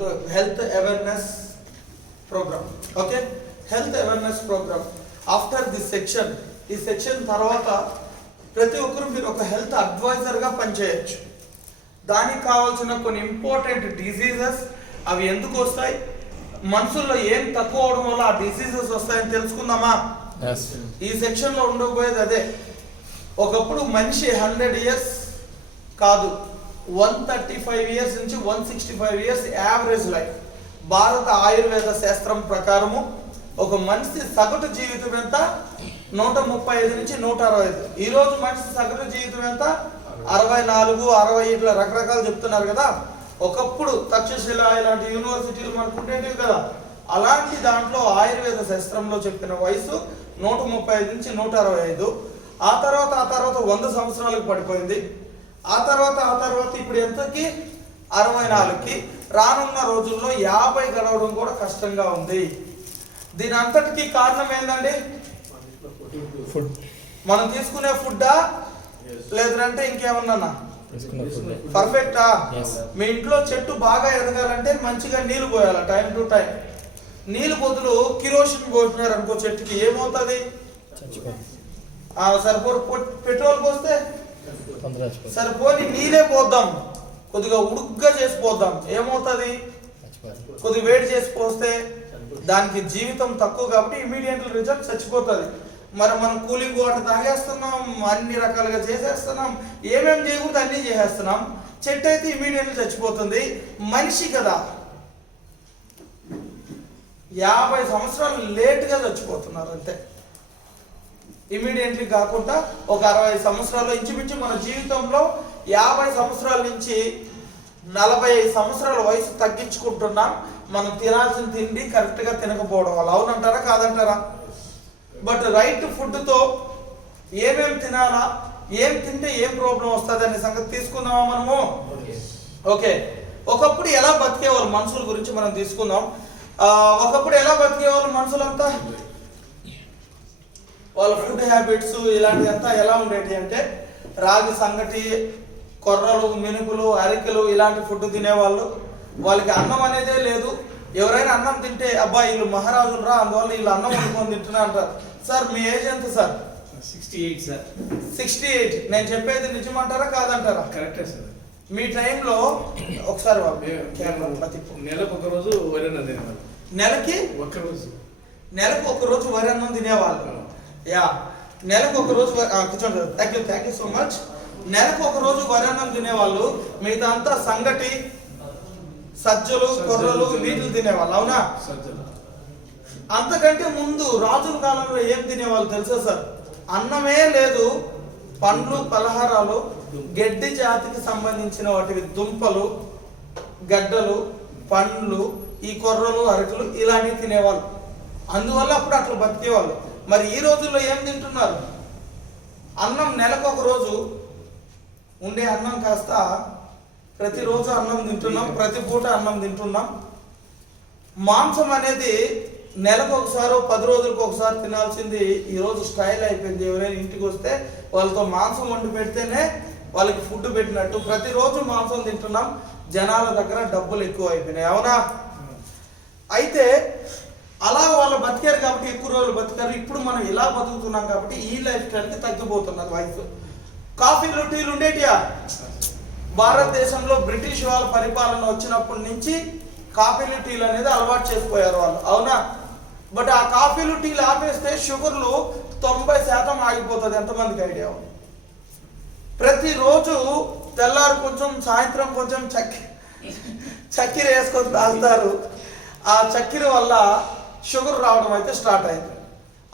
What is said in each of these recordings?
health awareness program. Okay, health awareness program. After this section, ఈ section తర్వాత ప్రతి ఒక్కరు మీరు ఒక హెల్త్ అడ్వైజర్గా పనిచేయచ్చు. దానికి కావాల్సిన కొన్ని ఇంపార్టెంట్ డిసీజెస్, అవి ఎందుకు వస్తాయి, మనుషుల్లో ఏం తక్కువ అవడం వల్ల ఆ డిసీజెస్ వస్తాయని తెలుసుకుందామా? ఈ సెక్షన్లో ఉండకపోయేది అదే. ఒకప్పుడు మనిషి 100 years కాదు, 135 years నుంచి 165 years యావరేజ్ లైఫ్. భారత ఆయుర్వేద శాస్త్రం ప్రకారము ఒక మనిషి సగటు జీవితం ఎంత? 135 నుంచి 165. ఈరోజు మనిషి సగటు జీవితం ఎంత? 64, 60 ఇట్లా రకరకాలు చెప్తున్నారు కదా. ఒకప్పుడు తక్షశిల ఇలాంటి యూనివర్సిటీలు మనకు ఉండేటివి కదా. అలాంటి దాంట్లో ఆయుర్వేద శాస్త్రంలో చెప్పిన వయసు 135 నుంచి 165. ఆ తర్వాత 100 సంవత్సరాలకు పడిపోయింది. ఆ తర్వాత ఇప్పుడు ఎంతకి? 64కి. రానున్న రోజుల్లో 50 గడవడం కూడా కష్టంగా ఉంది. దీని అంతటికీ కారణం ఏంటండి? ఫుడ్. మనం తీసుకునే ఫుడ్డా లేదంటే ఇంకేమన్నా? పర్ఫెక్టా? మీ ఇంట్లో చెట్టు బాగా ఎదగాలంటే మంచిగా నీళ్లు పోయాలి టైం టు టైం. నీళ్ళు బదులు కిరోసిన్ పోసినారు అనుకో చెట్టుకి, ఏమవుతుంది? సరిపోరు. పెట్రోల్ పోస్తే సరిపోని నీళ్ళే పోద్దాం, కొద్దిగా ఉడుగ్గా చేసి పోద్దాం, ఏమవుతుంది? కొద్దిగా వేడి చేసి పోస్తే దానికి జీవితం తక్కువ కాబట్టి ఇమీడియట్ రిజల్ట్ చచ్చిపోతుంది. మరి మనం కూలింగ్ వాటర్ తాగేస్తున్నాం, అన్ని రకాలుగా చేసేస్తున్నాం, ఏమేమి చేయకూడదు అన్నీ చేసేస్తున్నాం. చెట్టు అయితే ఇమీడియట్లీ చచ్చిపోతుంది. మనిషి కదా 50 సంవత్సరాలు లేట్గా చచ్చిపోతున్నారు అంతే. ఇమీడియట్లీ కాకుండా ఒక 60 సంవత్సరాలు ఇంచుమించు మన జీవితంలో 50 సంవత్సరాల నుంచి 45 సంవత్సరాల వయసు తగ్గించుకుంటున్నాం. మనం తినాల్సిన తిండి కరెక్ట్గా తినకపోవడం వల్ల. అవునంటారా కాదంటారా? బట్ రైట్ ఫుడ్తో ఏమేమి తినాలా, ఏం తింటే ఏం ప్రాబ్లం వస్తుంది అనే సంగతి తీసుకుందామా మనము? ఓకే. ఒకప్పుడు ఎలా బతికేవాళ్ళు మనుషుల గురించి మనం తీసుకుందాం. ఒకప్పుడు ఎలా బతికేవాళ్ళు మనుషులంతా? వాళ్ళ ఫుడ్ హ్యాబిట్స్ ఇలాంటిదంతా ఎలా ఉండేటి అంటే రాగి సంగటి, కొర్రలు, మినుపులు, అరికెలు ఇలాంటి ఫుడ్ తినేవాళ్ళు. వాళ్ళకి అన్నం అనేదే లేదు. ఎవరైనా అన్నం తింటే అబ్బా వీళ్ళు మహారాజులు రా, అందువల్ల వీళ్ళు అన్నం వండుకొని తింటున్నా అంటారు. సార్ మీ ఏజ్ ఎంత సార్? 68 సార్. 68. నేను చెప్పేది నిజమంటారా కాదంటారా? కరెక్టే సార్. మీ టైంలో ఒకసారి నెలకు ఒక రోజు వరి అన్నం తినేవాళ్ళు. నెలకి ఒక రోజు వరి అన్నం తినేవాళ్ళు. యా, నెలకు ఒక రోజు కూర్చోండి. Thank you so much. నెలకు ఒక రోజు వరి అన్నం తినేవాళ్ళు. మిగతా అంతా సంగటి, సజ్జలు, కొర్రలు వీటిని తినేవాళ్ళు. అవునా? అంతకంటే ముందు రాజుల కాలంలో ఏం తినేవాళ్ళు తెలుసా సార్? అన్నమే లేదు, పండ్లు, పలహారాలు, గడ్డి జాతికి సంబంధించిన వాటివి, దుంపలు, గడ్డలు, పండ్లు, ఈ కొర్రలు, అరకులు ఇలాంటివి తినేవాళ్ళు. అందువల్ల అప్పుడు అట్లా బతికేవాళ్ళు. మరి ఈ రోజుల్లో ఏం తింటున్నారు? అన్నం నెలకు ఒక రోజు ఉండే అన్నం కాస్త ప్రతిరోజు అన్నం తింటున్నాం, ప్రతి పూట అన్నం తింటున్నాం. మాంసం అనేది నెలకు ఒకసారి 10 రోజులకు ఒకసారి తినాల్సింది ఈరోజు స్టైల్ అయిపోయింది. ఎవరైనా ఇంటికి వస్తే వాళ్ళతో మాంసం వండి పెడితేనే వాళ్ళకి ఫుడ్ పెట్టినట్టు. ప్రతిరోజు మాంసం తింటున్నాం. జనాల దగ్గర డబ్బులు ఎక్కువ అయిపోయినాయి. అవునా? అయితే అలా వాళ్ళు బతికారు కాబట్టి ఎక్కువ రోజులు బతికారు. ఇప్పుడు మనం ఇలా బతుకుతున్నాం కాబట్టి ఈ లైఫ్ స్టైల్కి తగ్గిపోతున్నారు వయసు. కాఫీలు, టీలు ఉండేటియా? భారతదేశంలో బ్రిటిష్ వాళ్ళ పరిపాలన వచ్చినప్పటి నుంచి కాఫీలు, టీలు అనేది అలవాటు చేసిపోయారు వాళ్ళు. అవునా? బట్ ఆ కాఫీలు, టీలు ఆపేస్తే షుగర్లు 90% ఆగిపోతుంది. ఎంతమందికి ఐడియా ఉంది? ప్రతిరోజు తెల్లారు కొంచెం, సాయంత్రం కొంచెం చక్కెర వేసుకొని తాగుతారు. ఆ చక్కెర వల్ల షుగర్ రావడం అయితే స్టార్ట్ అయింది.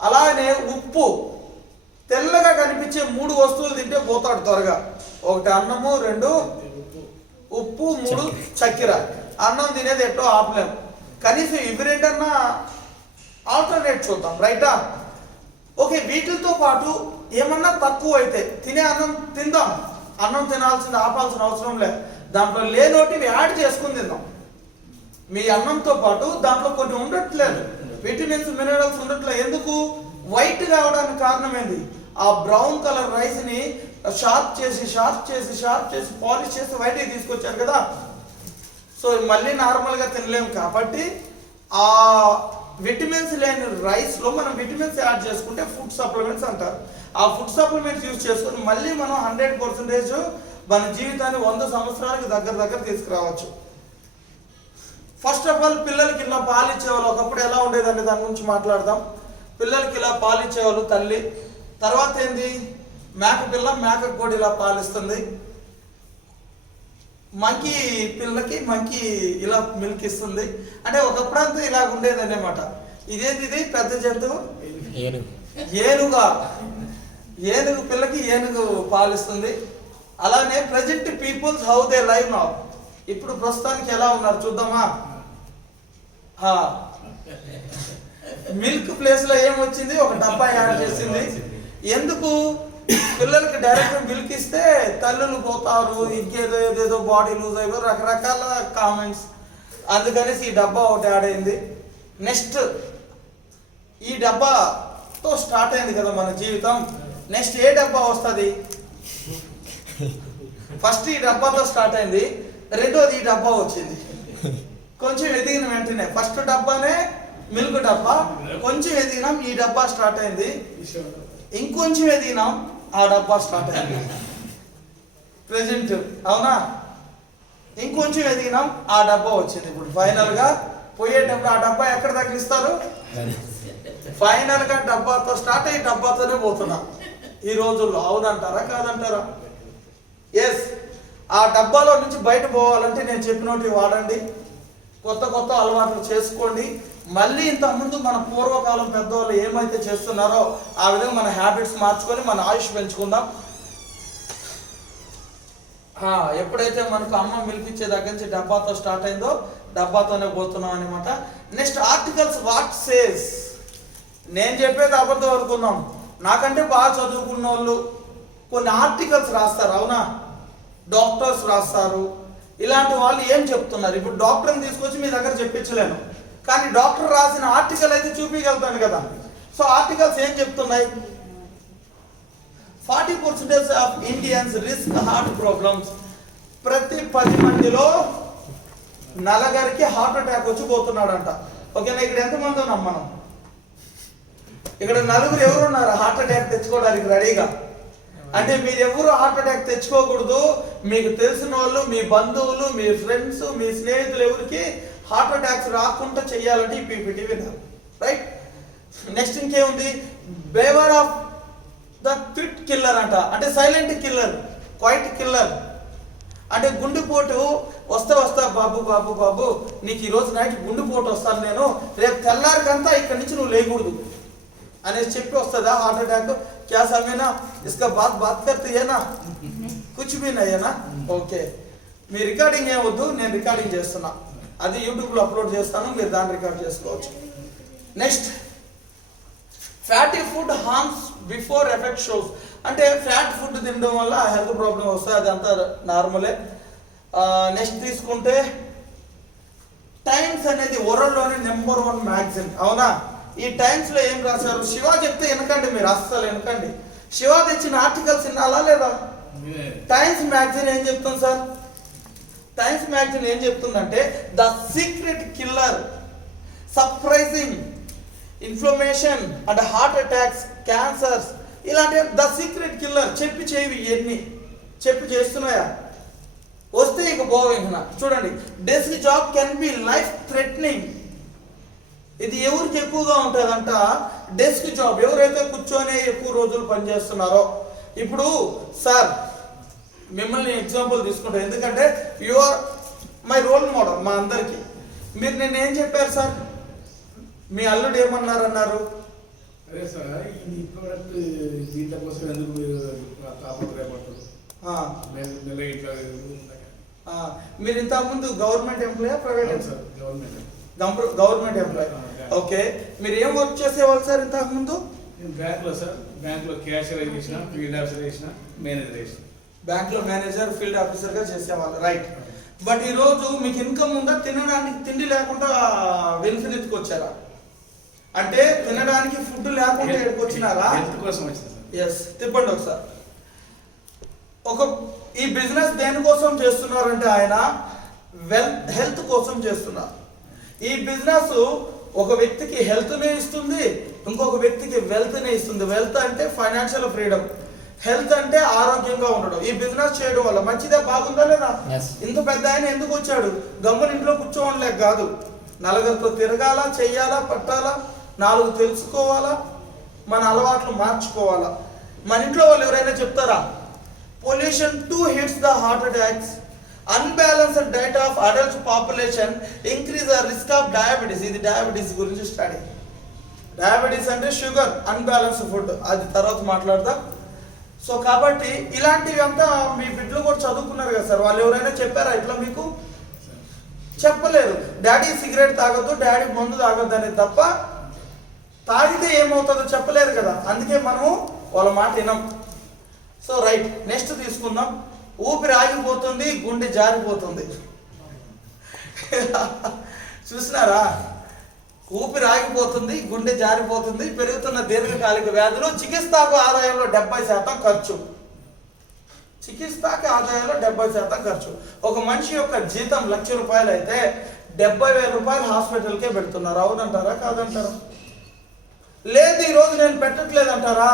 అలానే ఉప్పు, తెల్లగా కనిపించే 3 వస్తువులు తింటే పోతాడు త్వరగా. 1 అన్నము, 2 ఉప్పు, 3 చక్కెర. అన్నం తినేది ఎట్టో ఆపలేము. కనీసం ఇవి రెండన్నా ఆల్టర్నేట్ చూద్దాం, రైటా? ఓకే. వీటితో పాటు ఏమన్నా తక్కువ అయితే తినే అన్నం తిందాం. అన్నం తినాల్సింది ఆపాల్సిన అవసరం లేదు. దాంట్లో లేనోటివి యాడ్ చేసుకుని తిందాం. మీ అన్నంతో పాటు దాంట్లో కొన్ని ఉండట్లేదు, విటమిన్స్, మినరల్స్ ఉండట్లేదు. ఎందుకు? వైట్ కావడానికి కారణం ఏంది? ఆ బ్రౌన్ కలర్ రైస్ని షార్ప్ చేసి పాలిష్ చేసి వైట్కి తీసుకొచ్చారు కదా. సో మళ్ళీ నార్మల్గా తినలేము కాబట్టి ఆ విటమిన్స్ లేని రైస్లో మనం విటమిన్స్ యాడ్ చేసుకుంటే ఫుడ్ సప్లిమెంట్స్ అంటారు. ఆ ఫుడ్ సప్లిమెంట్స్ యూజ్ చేసుకొని మళ్ళీ మనం 100% మన జీవితాన్ని 100 సంవత్సరాలకు దగ్గర తీసుకురావచ్చు. ఫస్ట్ ఆఫ్ ఆల్ పిల్లలకి ఇలా పాలు ఇచ్చేవాళ్ళు ఒకప్పుడు ఎలా ఉండేదండి దాని గురించి మాట్లాడదాం. పిల్లలకి ఇలా పాలు ఇచ్చేవాళ్ళు తల్లి. తర్వాత ఏంది, మేక పిల్ల మేకకు కూడా ఇలా పాలిస్తుంది. మంకీ పిల్లకి మంకీ ఇలా మిల్క్ ఇస్తుంది. అంటే ఒకప్పుడంతా ఇలా ఉండేది అన్నమాట. ఇదేంటి, ఇది పెద్ద జంతువు ఏనుగు పిల్లకి ఏనుగు పాలిస్తుంది. అలానే present peoples how they live now. ఇప్పుడు ప్రస్తుతానికి ఎలా ఉన్నారు చూద్దామా. మిల్క్ ప్లేస్ లో ఏమొచ్చింది, ఒక డబ్బా యాడ్ చేసింది. ఎందుకు, పిల్లలకి డైరెక్ట్ మిల్క్ ఇస్తే తల్లులు పోతారు, ఇంకేదో బాడీ లూజ్ అయిపోయి రకరకాల కామెంట్స్. అందుకనేసి ఈ డబ్బా ఒకటి యాడ్ అయింది. నెక్స్ట్ ఈ డబ్బాతో స్టార్ట్ అయింది కదా మన జీవితం. నెక్స్ట్ ఏ డబ్బా వస్తుంది, ఫస్ట్ ఈ డబ్బాతో స్టార్ట్ అయింది. రెండోది ఈ డబ్బా వచ్చింది. కొంచెం ఎదిగిన వెంటనే ఫస్ట్ డబ్బానే మిల్క్ డబ్బా, కొంచెం ఎదిగినాం ఈ డబ్బా స్టార్ట్ అయింది. ఇంకొంచెం ఎదిగినాం ఆ డబ్బా స్టార్ట్ అయింది ప్రెజెంట్, అవునా. ఇంకొంచెం ఎదిగినాం ఆ డబ్బా వచ్చింది. ఇప్పుడు ఫైనల్ గా పోయేటప్పుడు ఆ డబ్బా ఎక్కడ తగిలిస్తారు, ఫైనల్ గా డబ్బాతో స్టార్ట్ అయ్యి డబ్బాతోనే పోతున్నా ఈ రోజుల్లో. అవునంటారా కాదంటారా? ఎస్. ఆ డబ్బాలో నుంచి బయట పోవాలంటే నేను చెప్పినట్టు వాడండి, కొత్త అలవాట్లు చేసుకోండి. మళ్ళీ ఇంతకుముందు మన పూర్వకాలం పెద్దవాళ్ళు ఏమైతే చేస్తున్నారో ఆ విధంగా మన హ్యాబిట్స్ మార్చుకొని మన ఆయుష్ పెంచుకుందాం. ఎప్పుడైతే మనకు అమ్మ మిల్క్ ఇచ్చే దగ్గర నుంచి డబ్బాతో స్టార్ట్ అయిందో డబ్బాతోనే పోతున్నాం అనమాట. Next articles what says. నేను చెప్పేది అబద్ధం అనుకుందాం. నాకంటే బాగా చదువుకున్న వాళ్ళు కొన్ని ఆర్టికల్స్ రాస్తారు, అవునా. డాక్టర్స్ రాస్తారు. ఇలాంటి వాళ్ళు ఏం చెప్తున్నారు, ఇప్పుడు డాక్టర్ని తీసుకొచ్చి మీ దగ్గర చెప్పించలేను, కానీ డాక్టర్ రాసిన ఆర్టికల్ అయితే చూపించగలుగుతాను కదా. సో ఆర్టికల్స్ ఏం చెప్తున్నాయి, 40% of Indians risk heart problems. ప్రతి 10 మందిలో నలుగురికి హార్ట్ అటాక్ వచ్చి పోతున్నాడంట. ఓకేనా, ఇక్కడ ఎంతమంది ఉన్నాం మనం, ఇక్కడ నలుగురు ఎవరున్నారు హార్ట్ అటాక్ తెచ్చుకోవడానికి రెడీగా. అంటే మీరు ఎవరు హార్ట్ అటాక్ తెచ్చుకోకూడదు. మీకు తెలిసిన వాళ్ళు, మీ బంధువులు, మీ ఫ్రెండ్స్, మీ స్నేహితులు ఎవరికి హార్ట్ అటాక్స్ రాకుండా చేయాలంటే ఈ పీపీటీ విన్నారు, రైట్. నెక్స్ట్ ఇంకేముంది, బేవర్ ఆఫ్ ద క్విట్ కిల్లర్ అంట. అంటే సైలెంట్ కిల్లర్, క్వైట్ కిల్లర్. అంటే గుండెపోటు వస్తా బాబు నీకు ఈరోజు నైట్ గుండెపోటు వస్తాను నేను, రేపు తెల్లారికంతా ఇక్కడి నుంచి నువ్వు లేకూడదు అనేసి చెప్పి వస్తుందా హార్ట్ అటాక్. क्या समय ना इसका बात करते है ना, कुछ भी नहीं है ना. ఓకే, మీ రికార్డింగ్ ఏమొద్దు, నేను రికార్డింగ్ చేస్తున్నా, అది యూట్యూబ్లో అప్లోడ్ చేస్తాను, మీరు దాన్ని రికార్డ్ చేసుకోవచ్చు. Next, fatty food harms before effect shows. అంటే ఫ్యాట్ ఫుడ్ తినడం వల్ల హెల్త్ ప్రాబ్లం వస్తుంది, అదంతా నార్మలే. నెక్స్ట్ తీసుకుంటే టైమ్స్ అనేది వరల్డ్లోనే నెంబర్ 1 మ్యాగజైన్, అవునా. ఈ టైమ్స్లో ఏం రాశారు, శివ చెప్తే వినకండి, మీరు అస్సలు వినకండి. శివ తెచ్చిన ఆర్టికల్స్ వినాలా లేదా. టైమ్స్ మ్యాగజైన్ ఏం చెప్తుంది సార్, టైమ్స్ మ్యాగజైన్ ఏం చెప్తుందంటే the secret killer, surprising inflammation and heart attacks, cancers, ఇలాంటి ద సీక్రెట్ కిల్లర్. చెప్పి చేయవి ఇవన్నీ చెప్పి చేస్తున్నాయా, వస్తే ఇక పోవేనా. చూడండి, desk job can be life threatening. ఇది ఎవరికి ఎక్కువగా ఉంటుందంట, డెస్క్ జాబ్, ఎవరైతే కూర్చొని ఎక్కువ రోజులు పనిచేస్తున్నారో. ఇప్పుడు సార్ మిమ్మల్ని ఎగ్జాంపుల్ తీసుకుంటారు, ఎందుకంటే you are my role model మా అందరికి. మీరు నేను ఏం చెప్పారు సార్, మీ అల్లుడు ఏమన్నారు, అదే సార్ ఈ ప్రోడక్ట్ దీంట్లో కోసం ఎందుకు తాపత్రయపడతారు, మీరు ఇంతకుముందు గవర్నమెంట్ ఎంప్లాయా private? Sir government employee. Okay, మీరు ఏం వర్క్ చేసేవాళ్ళు సార్ ఇంతకు ముందు? బ్యాంక్లో సార్, బ్యాంక్లో క్యాషియర్ చేసిన, ఫీల్డ్ ఆఫీసర్ చేసిన, మేనేజర్ చేసిన. బ్యాంక్లో మేనేజర్, ఫీల్డ్ ఆఫీసర్గా చేసేవాళ్ళు, రైట్. బట్ ఈరోజు మీకు ఇన్కమ్ ఉందా, తినడానికి తిండి లేకుండా వెల్ఫేర్కి వచ్చారా? అంటే తినడానికి ఫుడ్ లేకుండా ఇక్కడికి వచ్చినారా? కోసం వచ్చింది. ఎస్, తిప్పండి ఒకసారి. ఈ బిజినెస్ దేనికోసం చేస్తున్నారంటే ఆయన హెల్త్ కోసం చేస్తున్నారు. ఈ బిజినెస్ ఒక వ్యక్తికి హెల్త్ని ఇస్తుంది, ఇంకొక వ్యక్తికి వెల్త్ని ఇస్తుంది. వెల్త్ అంటే ఫైనాన్షియల్ ఫ్రీడమ్, హెల్త్ అంటే ఆరోగ్యంగా ఉండడం. ఈ బిజినెస్ చేయడం వల్ల మంచిదే, బాగుందా లేదా? ఇంత పెద్ద ఆయన ఎందుకు వచ్చాడు? గమ్మున ఇంట్లో కూర్చోవడంలేక కాదు, నలుగురితో తిరగాల, చెయ్యాలా, పట్టాలా, 4 తెలుసుకోవాలా, మన అలవాట్లు మార్చుకోవాలా. మన ఇంట్లో వాళ్ళు ఎవరైనా చెప్తారా? Pollution 2 hits the heart attacks, unbalanced diet of adult population increase the risk of diabetes. ఇది డయాబెటీస్ గురించి స్టడీ. డయాబెటీస్ అంటే షుగర్, అన్బ్యాలెన్స్డ్ ఫుడ్, అది తర్వాత మాట్లాడదాం. సో కాబట్టి ఇలాంటివి అంతా మీ బిడ్డలు కూడా చదువుకున్నారు కదా సార్, వాళ్ళు ఎవరైనా చెప్పారా ఇట్లా మీకు? చెప్పలేరు. డాడీ సిగరెట్ తాగొద్దు, డాడీ మందు తాగొద్దు అనేది తప్ప తాగితే ఏమవుతుందో చెప్పలేరు కదా. అందుకే మనము వాళ్ళ మాట వినం. సో రైట్, నెక్స్ట్ తీసుకుందాం. ఊపిరి ఆగిపోతుంది, గుండె జారిపోతుంది. చూసినారా? ఊపిరి ఆగిపోతుంది, గుండె జారిపోతుంది, పెరుగుతున్న దీర్ఘకాలిక వ్యాధులు, చికిత్సకు ఆదాయంలో 70% ఖర్చు. చికిత్సకి ఆదాయంలో 70% ఖర్చు. ఒక మనిషి యొక్క జీతం ₹1,00,000 అయితే 70,000 రూపాయలు హాస్పిటల్కే పెడుతున్నారు. అవునంటారా కాదంటారా? లేదు ఈరోజు నేను పెట్టట్లేదు అంటారా?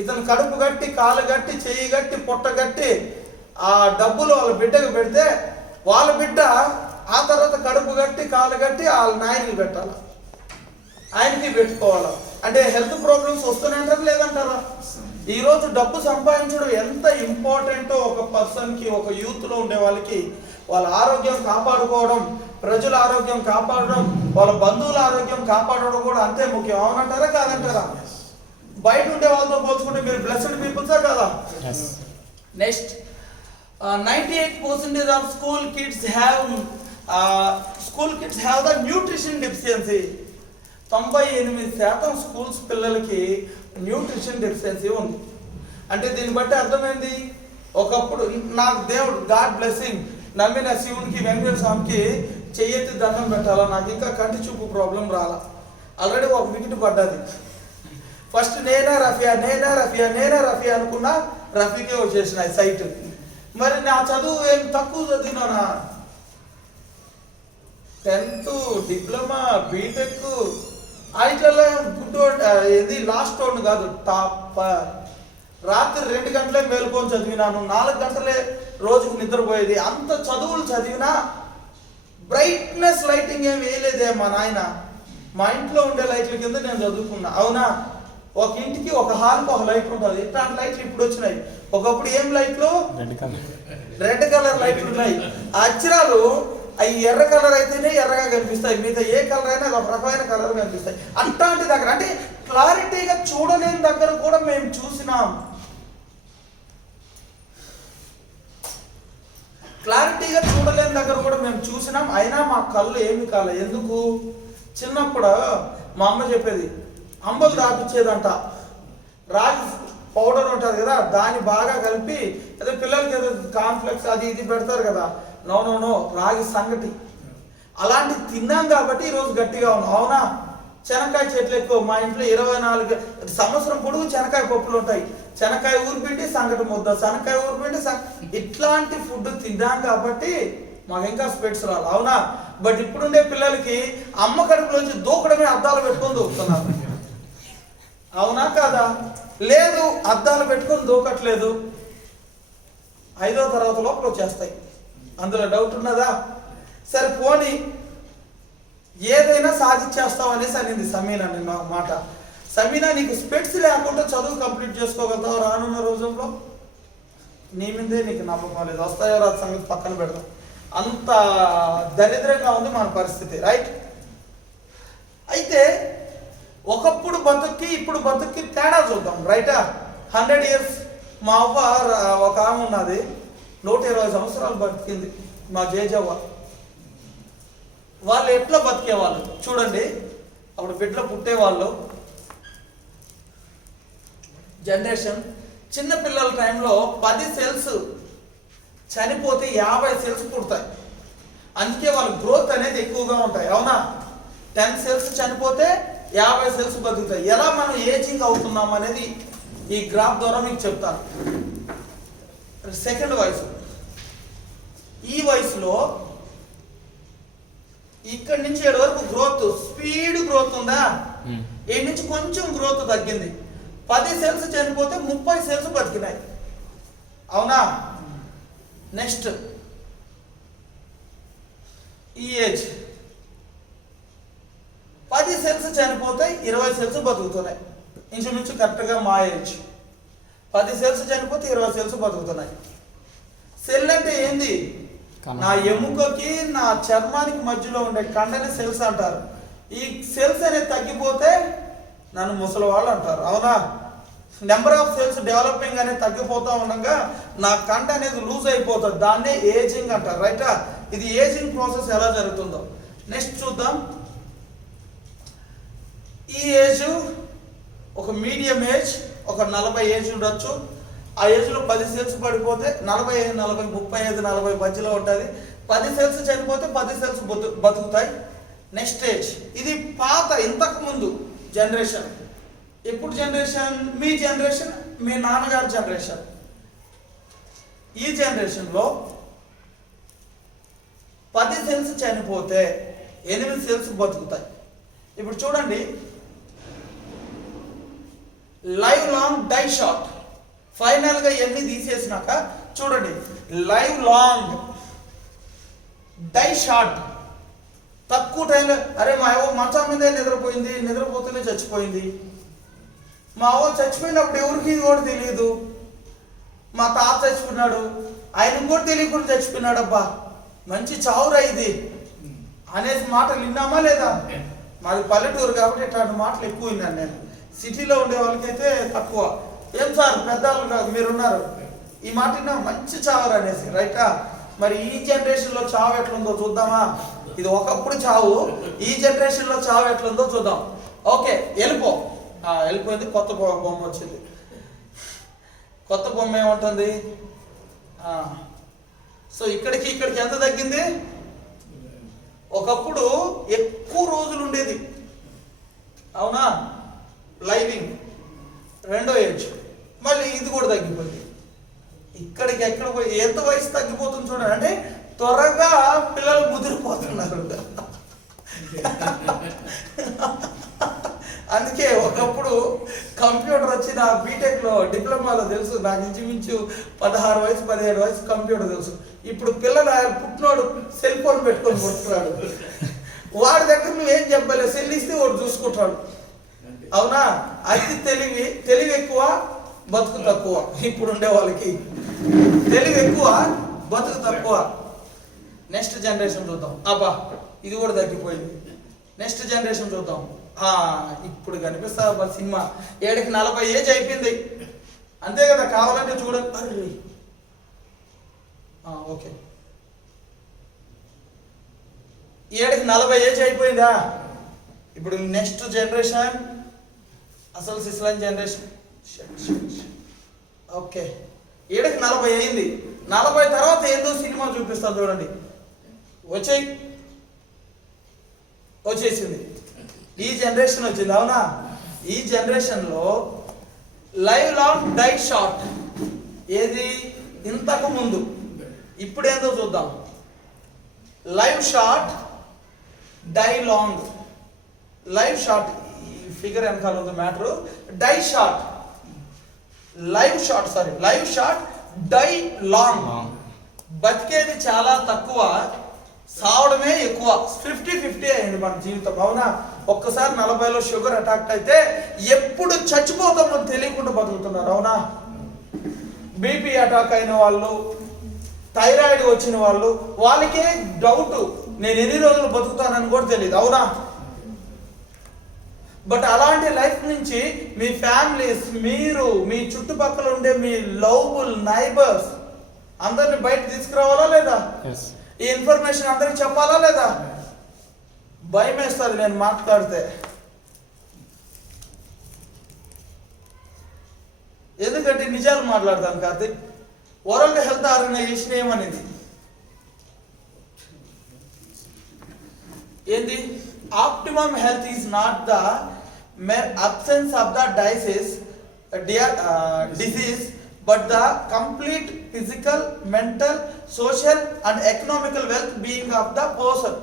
ఇతను కడుపు గట్టి, కాలు గట్టి, చెయ్యి గట్టి, పొట్ట గట్టి ఆ డబ్బులు వాళ్ళ బిడ్డకు పెడితే వాళ్ళ బిడ్డ ఆ తర్వాత కడుపు గట్టి, కాలు గట్టి వాళ్ళ నాయనకి పెట్టాలి, ఆయనకి పెట్టుకోవాలి. అంటే హెల్త్ ప్రాబ్లమ్స్ వస్తున్నాయంటారా లేదంటారా? ఈరోజు డబ్బు సంపాదించడం ఎంత ఇంపార్టెంటో ఒక పర్సన్కి, ఒక యూత్లో ఉండే వాళ్ళకి వాళ్ళ ఆరోగ్యం కాపాడుకోవడం, ప్రజల ఆరోగ్యం కాపాడడం, వాళ్ళ బంధువుల ఆరోగ్యం కాపాడడం కూడా అంతే ముఖ్యం. అవునంటారా కాదంటారా? బయట ఉండే వాళ్ళతో పోల్చుకుంటే మీరు బ్లెస్డ్ పీపుల్సా కదా? Next, 98% of school kids have the nutrition deficiency. 98% schools పిల్లలకి న్యూట్రిషన్ డెఫిషియన్సీ ఉంది. అంటే దీన్ని బట్టి అర్థమైంది, ఒకప్పుడు నాకు దేవుడు గాడ్ బ్లెస్సింగ్, నమ్మిన శివునికి, వెంకటేశ్వర స్వామికి చెయ్యెత్తి దండం పెట్టాలా, నాకు ఇంకా కంటి చూపు ప్రాబ్లం రాలా. ఆల్రెడీ ఒక వికెట్ పడ్డది. ఫస్ట్ నేనే రఫియా అనుకున్నా, రఫీకే వచ్చేసిన సైట్. మరి నా చదువు ఏం తక్కువ చదివినా? 10th, డిప్లొమా, బీటెక్ వాటిల్లో గుడ్ ఇది లాస్ట్ రౌండ్ కాదు, టాప్. రాత్రి 2 గంటలే మేలుకొని చదివినాను, 4 గంటలే రోజుకు నిద్రపోయేది. అంత చదువులు చదివినా బ్రైట్నెస్ లైటింగ్ ఏం వేయలేదే మా నాయన. మా ఇంట్లో ఉండే లైట్ల కింద నేను చదువుకున్నా. అవునా? ఒక ఇంటికి ఒక హాల్కి ఒక లైట్ ఉంటుంది. ఇట్లాంటి లైట్లు ఇప్పుడు వచ్చినాయి. ఒకప్పుడు ఏం లైట్లు? రెడ్ కలర్ లైట్లు ఉన్నాయి. ఆ అక్షరాలు అవి ఎర్ర కలర్ అయితేనే ఎర్రగా కనిపిస్తాయి, మిగతా ఏ కలర్ అయినా అది ఒక రకమైన కలర్ కనిపిస్తాయి. అట్లాంటి దగ్గర అంటే క్లారిటీగా చూడలేని దగ్గర కూడా మేము చూసినాం. క్లారిటీగా చూడలేని దగ్గర కూడా మేము చూసినాం. అయినా మా కళ్ళు ఏమి కాలే. ఎందుకు? చిన్నప్పుడు మా అమ్మ చెప్పేది, అంబలు దాపించేదంట, రాగి పౌడర్ ఉంటుంది కదా, దాన్ని బాగా కలిపి అదే పిల్లలకి ఏదో కాన్ఫ్లెక్స్ అది ఇది పెడతారు కదా, నో రాగి సంగటి అలాంటి తిన్నాం కాబట్టి ఈరోజు గట్టిగా ఉన్నాం. అవునా? శనక్కాయ చెట్లు ఎక్కువ మా ఇంట్లో 24 సంవత్సరం పొడుగు శనక్కాయ పప్పులు ఉంటాయి. శనక్కాయ ఊరిపిండి, సంగటి ముద్ద, శనక్కాయ ఊరిపిండి, ఇట్లాంటి ఫుడ్ తిన్నాం కాబట్టి మాకు ఇంకా స్పెట్స్ రాదు. అవునా? బట్ ఇప్పుడుండే పిల్లలకి అమ్మ కడుపులోంచి దూకడమే అద్దాలు పెట్టుకొని దూకుతున్నారు. అవునా కాదా? లేదు, అద్దాలు పెట్టుకొని దూకట్లేదు. 5వ తరగతి లోపల వచ్చేస్తాయి. అందులో డౌట్ ఉన్నదా? సరే పోనీ ఏదైనా సాధించేస్తావు అనేసి అనింది సమీనా. నిన్న మాట, సమీనా నీకు స్పెట్స్ లేకుండా చదువు కంప్లీట్ చేసుకోగలుగుతావు రానున్న రోజుల్లో? నీ మీదే నీకు నమ్మకం లేదు. వస్తాయో రాదు సంగతి పక్కన పెడదాం. అంత దరిద్రంగా ఉంది మన పరిస్థితి. రైట్? అయితే ఒకప్పుడు బతుక్కి ఇప్పుడు బతుక్కి తేడా చూద్దాం. రైటా? 100 years. మా అవ్వ ఒక ఆమె ఉన్నది, 120 సంవత్సరాలు బతికింది, మా జేజవ్వ. వాళ్ళు ఎట్లా బతికేవాళ్ళు చూడండి. అప్పుడు బిడ్డలు పుట్టేవాళ్ళు, జనరేషన్ చిన్నపిల్లల టైంలో 10 cells చనిపోతే 50 cells పుడతాయి. అందుకే వాళ్ళ గ్రోత్ అనేది ఎక్కువగా ఉంటాయి. అవునా? 10 cells చనిపోతే 50 cells బతుకుతాయి. ఎలా మనం ఏజింగ్ అవుతున్నాం అనేది ఈ గ్రాఫ్ ద్వారా మీకు చెప్తాను. 2nd వయసు, ఈ వయసులో ఇక్కడి నుంచి ఏడు వరకు గ్రోత్, స్పీడ్ గ్రోత్ ఉందా? ఏడు నుంచి కొంచెం గ్రోత్ తగ్గింది. 10 సెల్స్ చనిపోతే 30 సెల్స్ బతికినాయి, అవునా? నెక్స్ట్ ఈ ఏజ్ 10 సెల్స్ చనిపోతే 20 సెల్స్ బతుకుతున్నాయి. ఇంచుమించు కరెక్ట్గా మా ఏజ్. 10 సెల్స్ చనిపోతే 20 సెల్స్ బతుకుతున్నాయి. సెల్ అంటే ఏంది? నా ఎముకకి నా చర్మానికి మధ్యలో ఉండే కండని సెల్స్ అంటారు. ఈ సెల్స్ అనేది తగ్గిపోతే నన్ను ముసలివాళ్ళు అంటారు, అవునా? నెంబర్ ఆఫ్ సెల్స్ డెవలపింగ్ అనేది తగ్గిపోతూ ఉండగా నా కండ అనేది లూజ్ అయిపోతుంది, దాన్నే ఏజింగ్ అంటారు, రైటా? ఇది ఏజింగ్ ప్రాసెస్ ఎలా జరుగుతుందో నెక్స్ట్ చూద్దాం. ఈ ఏజ్ ఒక మీడియం ఏజ్, ఒక 40 ఏజ్ ఉండొచ్చు. ఆ ఏజ్లో 10 సెల్స్ పడిపోతే 45, 40, 35, 40 మధ్యలో ఉంటుంది. 10 సెల్స్ చనిపోతే 10 సెల్స్ బతుకుతాయి. నెక్స్ట్ ఏజ్ ఇది పాత, ఇంతకు ముందు జనరేషన్. ఎప్పుడు జనరేషన్? మీ జనరేషన్, మీ నాన్నగారి జనరేషన్. ఈ జనరేషన్లో 10 సెల్స్ చనిపోతే 8 సెల్స్ బతుకుతాయి. ఇప్పుడు చూడండి, లైవ్ లాంగ్ డై షార్ట్. ఫైనల్గా ఎన్ని తీసేసినాక చూడండి, లైవ్ లాంగ్ డై షార్ట్. తక్కువ టైంలో, అరే మా అవ్వ మంచం మీదే నిద్రపోయింది, నిద్రపోతూనే చచ్చిపోయింది. మా అవ్వ చచ్చిపోయినప్పుడు ఎవరికి కూడా తెలియదు. మా తాత చచ్చిపోయినాడు, ఆయనకు కూడా తెలియకుండా చచ్చిపోయినాడు. అబ్బా మంచి చావురా ఇది అనేసి మాటలు విన్నామా లేదా? మాది పల్లెటూరు కాబట్టి ఇట్లాంటి మాటలు ఎక్కువ విన్నాను నేను. సిటీలో ఉండే వాళ్ళకైతే తక్కువ. ఏం సార్ పెద్దవాళ్ళు కాదు మీరున్నారు, ఈ మాట విన్నా మంచి చావురు అనేసి, రైటా? మరి ఈ జనరేషన్లో చావు ఎట్లుందో చూద్దామా? ఇది ఒకప్పుడు చావు, ఈ జనరేషన్లో చావు ఎట్లుందో చూద్దాం. ఓకే, వెళ్ళిపోయింది. కొత్త బొమ్మ వచ్చింది. కొత్త బొమ్మ ఏముంటుంది? సో ఇక్కడికి ఎంత తగ్గింది? ఒకప్పుడు ఎక్కువ రోజులు ఉండేది, అవునా? లైవింగ్ రెండో ఏజ్. మళ్ళీ ఇది కూడా తగ్గిపోయింది. ఇక్కడికి ఎక్కడ పోయి ఎంత వయసు తగ్గిపోతుంది చూడండి. అంటే త్వరగా పిల్లలు ముదిరిపోతున్నారు. అందుకే ఒకప్పుడు కంప్యూటర్ వచ్చిన బీటెక్లో, డిప్లొమాలో తెలుసు నాకు, ఇంచుమించు 16 వయసు 17 వయసు కంప్యూటర్ తెలుసు. ఇప్పుడు పిల్లలు పుట్టినోడు సెల్ ఫోన్ పెట్టుకొని పుట్టున్నాడు. వాడి దగ్గర నువ్వేం చెప్పలేదు, సెల్ ఇస్తే వాడు చూసుకుంటాడు, అవునా? అది తెలివి ఎక్కువ, బతుకు తక్కువ. ఇప్పుడు ఉండే వాళ్ళకి తెలివి ఎక్కువ, బతుకు తక్కువ. నెక్స్ట్ జనరేషన్ చూద్దాం. అబ్బా ఇది కూడా తగ్గిపోయింది. నెక్స్ట్ జనరేషన్ చూద్దాం. ఇప్పుడు కనిపిస్తా సినిమా. 7కి 40 ఏజ్ అయిపోయింది, అంతే కదా? కావాలంటే చూడండి. ఓకే, 7కి 40 ఏజ్ అయిపోయిందా? ఇప్పుడు నెక్స్ట్ జనరేషన్, అసలు సిస్లైన్ జనరేషన్. ఓకే, 7కి 40 అయింది. 40 తర్వాత ఏందో సినిమా చూపిస్తాను చూడండి. వచ్చేసింది. ఈ జనరేషన్ వచ్చింది, అవునా? ఈ జనరేషన్లో లైవ్ లాంగ్ డై షార్ట్. ఏది ఇంతకు ముందు, ఇప్పుడు ఏందో చూద్దాం. Live short, die long. Live short, ఈ ఫిగర్ వెనకాల ఉంది matter. Die short, live short, die long. బతికేది చాలా తక్కువ, సావడమే ఎక్కువ. 50-50 అయింది మన జీవితం, అవునా? ఒక్కసారి 40లో షుగర్ అటాక్ అయితే ఎప్పుడు చచ్చిపోతామో తెలియకుండా బతుకుతున్నారు, అవునా? బీపీ అటాక్ అయిన వాళ్ళు, థైరాయిడ్ వచ్చిన వాళ్ళు, వాళ్ళకే డౌట్, నేను ఎన్ని రోజులు బతుకుతానని కూడా తెలియదు, అవునా? బట్ అలాంటి లైఫ్ నుంచి మీ ఫ్యామిలీస్, మీరు, మీ చుట్టుపక్కల ఉండే మీ లవబుల్ నైబర్స్ అందరిని బయట తీసుకురావాలా లేదా? ఈ ఇన్ఫర్మేషన్ అందరికి చెప్పాలా లేదా? భయం వేస్తుంది నేను మాట్లాడితే. ఎందుకంటే నిజాలు మాట్లాడతాను. కార్తిక్, వరల్డ్ హెల్త్ ఆర్గనైజేషన్ ఏమనేది ఏంది? Optimum health is not the absence of the disease but the complete physical, mental social and economical wealth being of the person.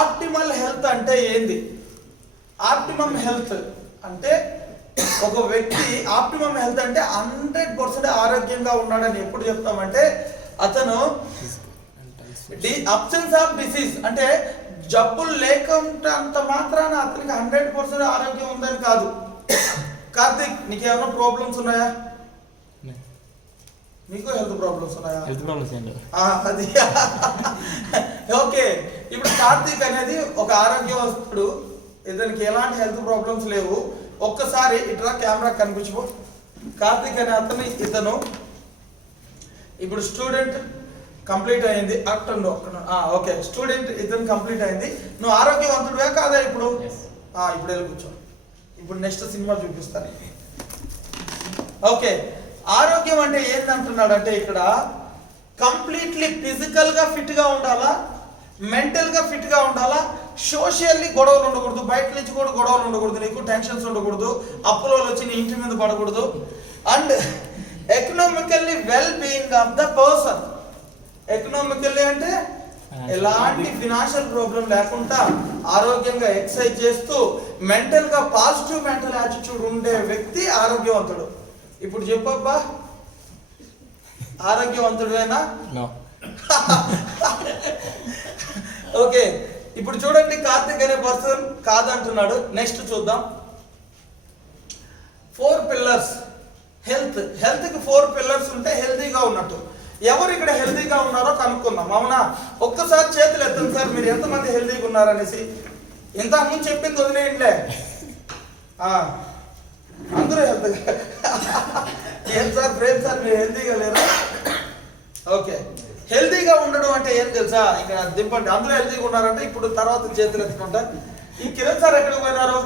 Optimal health అంటే ఏంది? ఆప్టిమమ్ హెల్త్ అంటే ఒక వ్యక్తి ఆప్టిమమ్ హెల్త్ అంటే 100% ఆరోగ్యంగా ఉన్నాడని ఎప్పుడు చెప్తామంటే అతను అబ్సెన్స్ ఆఫ్ డిసీజ్ అంటే జబ్బులు లేకుంటే మాత్రాన అతనికి 100% ఆరోగ్యం ఉందని కాదు. కార్తిక్, నీకు ఏమైనా ప్రాబ్లమ్స్ ఉన్నాయా? మీకు హెల్త్ ప్రాబ్లమ్స్ ఉన్నాయా? అది ఓకే. ఇప్పుడు కార్తిక్ అనేది ఒక ఆరోగ్యవంతుడు, ఇతనికి ఎలాంటి హెల్త్ ప్రాబ్లమ్స్ లేవు. ఒక్కసారి ఇట్లా కెమెరా కనిపించు. కార్తిక్ అనే ఇతను ఇప్పుడు స్టూడెంట్ కంప్లీట్ అయింది. ఓకే, స్టూడెంట్ ఇతను కంప్లీట్ అయింది. నువ్వు ఆరోగ్యవంతుడుగా కాదా? ఇప్పుడు ఇప్పుడు వెళ్ళి కూర్చో. ఇప్పుడు నెక్స్ట్ సినిమా చూపిస్తాను. ఓకే, ఆరోగ్యం అంటే ఏంటంటున్నాడు అంటే ఇక్కడ కంప్లీట్లీ ఫిజికల్గా ఫిట్గా ఉండాలా, మెంటల్గా ఫిట్గా ఉండాలా, సోషల్లీ గొడవలు ఉండకూడదు, బయట నుంచి కూడా గొడవలు ఉండకూడదు, నీకు టెన్షన్స్ ఉండకూడదు, అప్పులో వచ్చి నీ ఇంటి మీద పడకూడదు. And economically well being of the person. Economically అంటే ఎలాంటి ఫినాన్షియల్ ప్రాబ్లం లేకుండా ఆరోగ్యంగా ఎక్సర్సైజ్ చేస్తూ మెంటల్గా పాజిటివ్ మెంటల్ యాటిట్యూడ్ ఉండే వ్యక్తి ఆరోగ్యవంతుడు. ఇప్పుడు చెప్పబ్బా, ఆరోగ్యవంతుడేనా? ఓకే, ఇప్పుడు చూడండి, కార్తిక్ అనే పర్సన్ కాదంటున్నాడు. నెక్స్ట్ చూద్దాం. 4 పిల్లర్స్. హెల్త్కి 4 పిల్లర్స్ ఉంటే హెల్తీగా ఉన్నట్టు. ఎవరు ఇక్కడ హెల్తీగా ఉన్నారో కనుక్కుందాం, అవునా? ఒక్కసారి చేతులు ఎత్తండి సార్, మీరు ఎంతమంది హెల్తీగా ఉన్నారనేసి. ఇంతకుముందు చెప్పింది వదిలేయండిలే, అందరూ హెల్తీగా. ఏం సార్ ప్రేమ్ సార్, మీరు హెల్తీగా లేరు? ఓకే, హెల్తీగా ఉండడం అంటే ఏం తెలుసా? ఇక్కడ దింపండి, అందరూ హెల్తీగా ఉన్నారంటే ఇప్పుడు తర్వాత చేతులు ఎత్తుకుంటా. ఈ కిరణ్ సార్ ఎక్కడికి పోయినారు?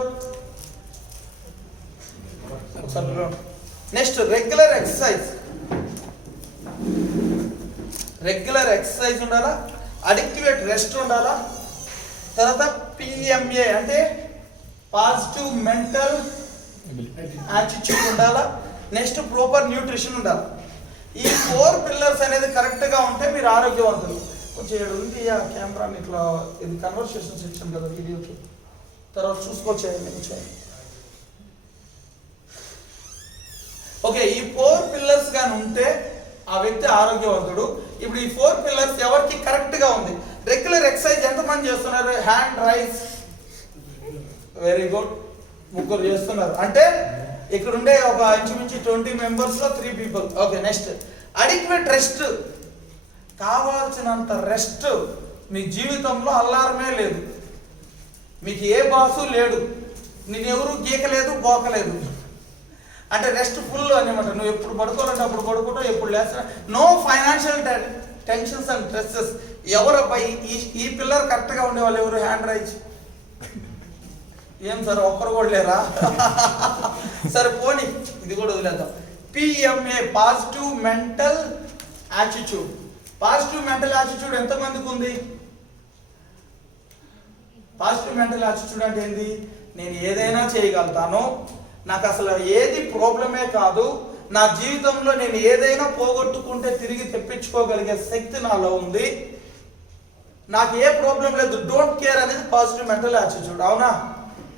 నెక్స్ట్ రెగ్యులర్ ఎక్సర్సైజ్ ఉండాలా, అడిక్యువేట్ రెస్ట్ ఉండాలా, తర్వాత పిఎంఏ అంటే పాజిటివ్ మెంటల్ యాటిట్యూడ్ ఉండాలా, నెక్స్ట్ ప్రాపర్ న్యూట్రిషన్ ఉండాలి. ఈ 4 పిల్లర్స్ అనేది కరెక్ట్గా ఉంటే మీరు ఆరోగ్యవంతులు. కొంచెం ఉంది ఆ కెమెరాని ఇట్లా, ఇది కన్వర్సేషన్ సెక్షన్ కదా వీడియోకి, తర్వాత చూసుకోవచ్చేయండి. ఓకే, ఈ 4 పిల్లర్స్ కానీ ఉంటే ఆ వ్యక్తి ఆరోగ్యవంతుడు. ఇప్పుడు ఈ 4 పిల్లర్స్ ఎవరికి కరెక్ట్గా ఉంది? రెగ్యులర్ ఎక్సర్సైజ్ ఎంతమంది చేస్తున్నారు? Hand raise. వెరీ గుడ్, 3 చేస్తున్నారు. అంటే ఇక్కడ ఉండే ఒక ఇంచుమించు 20 మెంబర్స్లో 3 people. Okay, next adequate rest. కావాల్సినంత రెస్ట్. మీ జీవితంలో అల్లారమే లేదు, మీకు ఏ బాసు లేడు, నేనెవరు గీకలేదు గోకలేదు, అంటే రెస్ట్ ఫుల్ అనమాట. నువ్వు ఎప్పుడు పడుకోవాలంటే అప్పుడు పడుకుంటావు, ఎప్పుడు లేస్తా. No financial tensions and stresses. ఎవరబ్బా ఈ పిల్లర్ కరెక్ట్గా ఉండేవాళ్ళు ఎవరు? Hand raise. ఏం సార్ ఒక్కరు కూడా లేరా? సరే పోనీ, ఇది కూడా వదిలేద్దాం. PMA positive mental attitude. Positive mental attitude ఎంతమందికి ఉంది? పాజిటివ్ మెంటల్ యాటిట్యూడ్ అంటే ఏంది? నేను ఏదైనా చేయగలుగుతాను, నాకు అసలు ఏది ప్రాబ్లమే కాదు, నా జీవితంలో నేను ఏదైనా పోగొట్టుకుంటే తిరిగి తెప్పించుకోగలిగే శక్తి నాలో ఉంది, నాకు ఏ ప్రాబ్లం లేదు, డోంట్ కేర్ అనేది పాజిటివ్ మెంటల్ యాటిట్యూడ్. అవునా?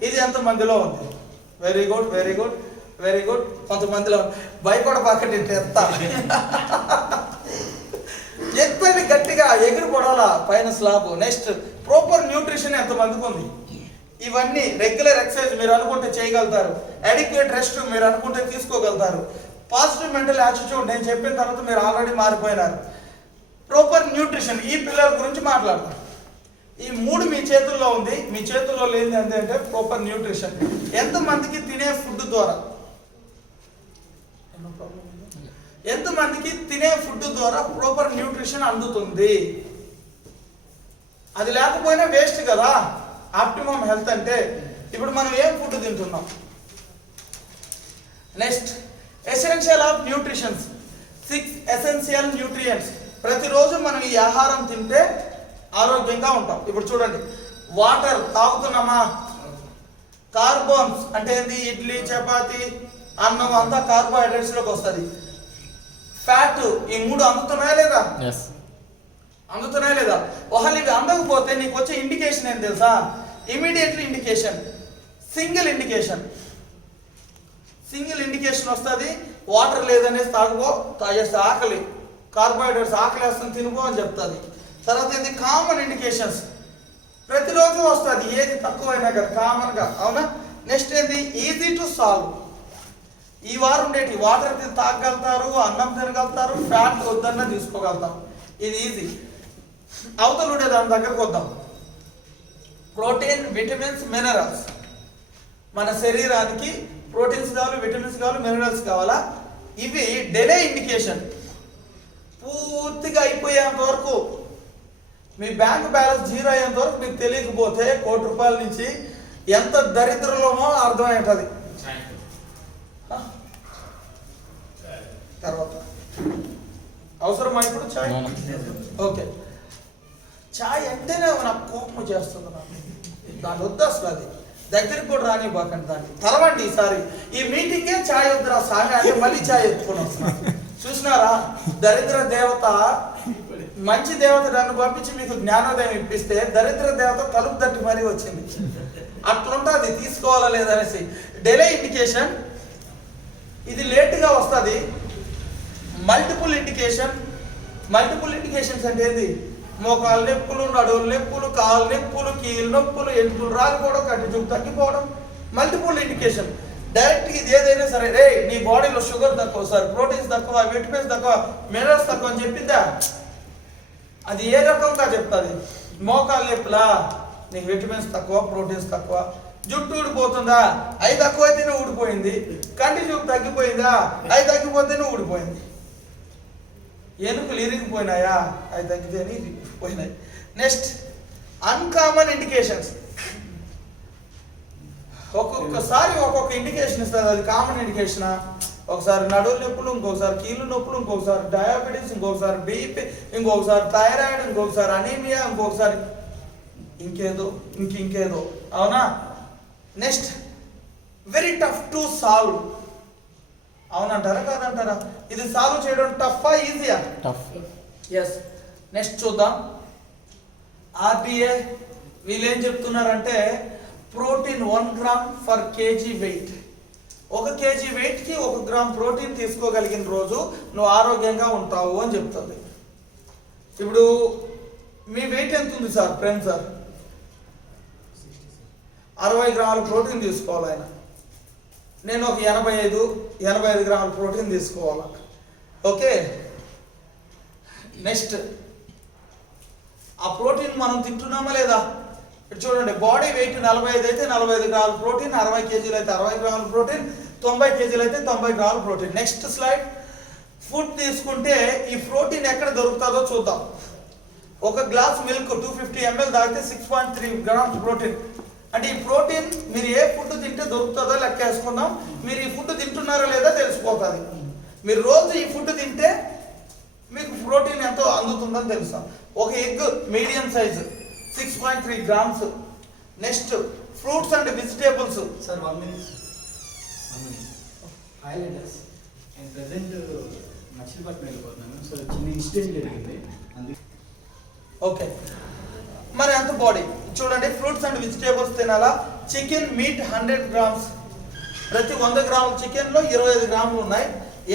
ఇది ఎంతమందిలో ఉంది? Very good, very good, very good. కొంతమందిలో భయపడబాకండి, ఎత్తా ఎత్తని గట్టిగా ఎగిరి పడాలా పైన స్లాబ్. నెక్స్ట్ ప్రాపర్ న్యూట్రిషన్ ఎంతమందికి ఉంది? ఇవన్నీ రెగ్యులర్ ఎక్సర్సైజ్ మీరు అనుకుంటే చేయగలుగుతారు, అడిక్వేట్ రెస్ట్ మీరు అనుకుంటే తీసుకోగలుగుతారు, పాజిటివ్ మెంటల్ యాటిట్యూడ్ నేను చెప్పిన తర్వాత మీరు ఆల్రెడీ మారిపోయినారు, ప్రాపర్ న్యూట్రిషన్. ఈ పిల్లల గురించి మాట్లాడతాం. ఈ 3 మీ చేతుల్లో ఉంది. మీ చేతుల్లో లేనిది అంటే ప్రాపర్ న్యూట్రిషన్. ఎంతమందికి తినే ఫుడ్ ద్వారా ప్రాపర్ న్యూట్రిషన్ అందుతుంది? అది లేకపోయినా వేస్ట్ కదా. ఆప్టిమమ్ హెల్త్ అంటే ఇప్పుడు మనం ఏం ఫుడ్ తింటున్నాం? Next essential of nutritions. 6 essential nutrients. ప్రతిరోజు మనం ఈ ఆహారం తింటే ఆరోగ్యంగా ఉంటాం. ఇప్పుడు చూడండి, వాటర్ తాగుతున్నామా? కార్బోన్స్ అంటే ఏంది? ఇడ్లీ, చపాతి, అన్నం అంతా కార్బోహైడ్రేట్స్లోకి వస్తుంది. ఫ్యాట్, ఈ 3 అందుతున్నాయా లేదా? అందుతున్నాయా లేదా? ఒకవేళ ఇవి అందకపోతే నీకు వచ్చే ఇండికేషన్ ఏం తెలుసా? ఇమీడియట్లీ ఇండికేషన్, సింగిల్ ఇండికేషన్ వస్తుంది. వాటర్ లేదనేసి తాగేస్తే ఆకలి, కార్బోహైడ్రేట్స్ ఆకలి వేస్తుంది తినుకో అని చెప్తుంది. తర్వాత ఇది కామన్ ఇండికేషన్స్, ప్రతిరోజు వస్తుంది, ఏది తక్కువైనా కదా కామన్గా, అవునా? నెక్స్ట్ ఏంది? Easy to solve. ఈ వారం ఉండేటి వాటర్ తాగలుగుతారు, అన్నం తినగలుగుతారు, ఫ్యాట్ వద్దన్నా తీసుకోగలుగుతాం, ఇది ఈజీ. అవతల ఉండే దాని దగ్గరకు వద్దాం. Protein, vitamins, minerals. మన శరీరానికి ప్రోటీన్స్ కావాలి, విటమిన్స్ కావాలి, మినరల్స్ కావాలా? ఇవి డిలే ఇండికేషన్. పూర్తిగా అయిపోయేంత వరకు, మీ బ్యాంక్ బ్యాలెన్స్ జీరో అయ్యేంత వరకు మీకు తెలియకపోతే ₹1,00,00,000 నుంచి ఎంత దరిద్రంలోమో అర్థమై ఉంటుంది. తర్వాత అవసరమా ఇప్పుడు చాయ్? ఓకే, చాయ్ అంటేనే నాకు కోపం చేస్తుంది, దాని వద్దు అసలు, అది దగ్గరికి కూడా రానివ్వకండి దాన్ని. తర్వాండి ఈసారి ఈ మీటింగే చాయ్ వద్దురా సాగా అంటే మళ్ళీ చాయ్ ఎత్తుకొని వస్తున్నా. చూసినారా? దరిద్ర దేవత, మంచి దేవత నన్ను పంపించి మీకు జ్ఞానోదయం ఇప్పిస్తే దరిద్ర దేవత తలుపు తట్టి మరీ వచ్చింది. అట్లుంటుంది, తీసుకోవాలా లేదనేసి. డిలే ఇండికేషన్, ఇది లేట్గా వస్తుంది. మల్టిపుల్ ఇండికేషన్స్ అంటే ఏంది? మోకాలు నొప్పులు, నడువులు నొప్పులు, కాలు నొప్పులు, కీలు నొప్పులు, ఎంటులు రాలిపోవడం, కంటి చూపు తగ్గిపోవడం, మల్టిపుల్ ఇండికేషన్. డైరెక్ట్గా ఇది ఏదైనా సరే, రే నీ బాడీలో షుగర్ తక్కువ సార్, ప్రోటీన్స్ తక్కువ, విటమిన్స్ తక్కువ, మినరల్స్ తక్కువ అని చెప్పిందా? అది ఏ రకంగా చెప్తుంది? మోకాలు నొప్పులా, నీకు విటమిన్స్ తక్కువ, ప్రోటీన్స్ తక్కువ. జుట్టు ఊడిపోతుందా? అవి తక్కువైతేనే ఊడిపోయింది. కంటి చూపు తగ్గిపోయిందా? అవి తగ్గిపోతేనే ఊడిపోయింది. ఎనుకలు ఇరిగిపోయినాయా? అవి తగ్గితేనే ఇరిగిపోయినాయి. Next uncommon indications. ఒక్కొక్కసారి ఒక్కొక్క ఇండికేషన్ ఇస్తుంది, అది కామన్ ఇండికేషనా? ఒకసారి నడువు నొప్పులు, ఇంకొకసారి కీళ్ళు నొప్పులు, ఇంకొకసారి డయాబెటీస్, ఇంకొకసారి బీపీ, ఇంకొకసారి థైరాయిడ్, ఇంకొకసారి అనీమియా, ఇంకొకసారి ఇంకేదో, అవునా? Next very tough to solve. అవునంటారా కాదంటారా? ఇది సాల్వ్ చేయడం టఫా ఈజీయా? టఫ్. ఎస్. నెక్స్ట్ చూద్దాం. ఆర్డిఏ వీళ్ళు ఏం చెప్తున్నారంటే protein 1 gram for kg weight. 1 kg వెయిట్కి 1 గ్రామ్ ప్రోటీన్ తీసుకోగలిగిన రోజు నువ్వు ఆరోగ్యంగా ఉంటావు అని చెప్తుంది. ఇప్పుడు మీ వెయిట్ ఎంత ఉంది సార్? ప్రేమ్ సార్ 60 గ్రాముల ప్రోటీన్ తీసుకోవాలి ఆయన. నేను ఒక 85 గ్రాముల ప్రోటీన్ తీసుకోవాలి. ఓకే, నెక్స్ట్ ఆ ప్రోటీన్ మనం తింటున్నామా లేదా? చూడండి, బాడీ వెయిట్ 45 అయితే 45 గ్రాముల ప్రోటీన్, 60 కేజీలు అయితే 60 గ్రాముల ప్రోటీన్, 90 కేజీలు అయితే 90 గ్రాముల ప్రోటీన్. Next slide. ఫుడ్ తీసుకుంటే ఈ ప్రోటీన్ ఎక్కడ దొరుకుతుందో చూద్దాం. ఒక గ్లాస్ మిల్క్ 250 ml తాగితే 6.3 గ్రామ్స్ ప్రోటీన్. అంటే ఈ ప్రోటీన్ మీరు ఏ ఫుడ్ తింటే దొరుకుతుందో లెక్క వేసుకుందాం. మీరు ఈ ఫుడ్ తింటున్నారో లేదా తెలిసిపోతుంది. మీరు రోజు ఈ ఫుడ్ తింటే మీకు ప్రోటీన్ ఎంతో అందుతుందని తెలుసా? ఒక egg medium size 6.3 grams. Next fruits and vegetables. Sir 1 minute. Highlighters and present Machilipatnam వెళ్ళిపోతున్నాను. సో చిన్న ఇన్సిడెంట్ జరిగింది అందుకే. ఓకే, మరి ఎంత బాడీ చూడండి. ఫ్రూట్స్ అండ్ వెజిటేబుల్స్ తినాలా? Chicken meet 100 grams. ప్రతి 100 గ్రాముల చికెన్లో 25 గ్రాములు ఉన్నాయి.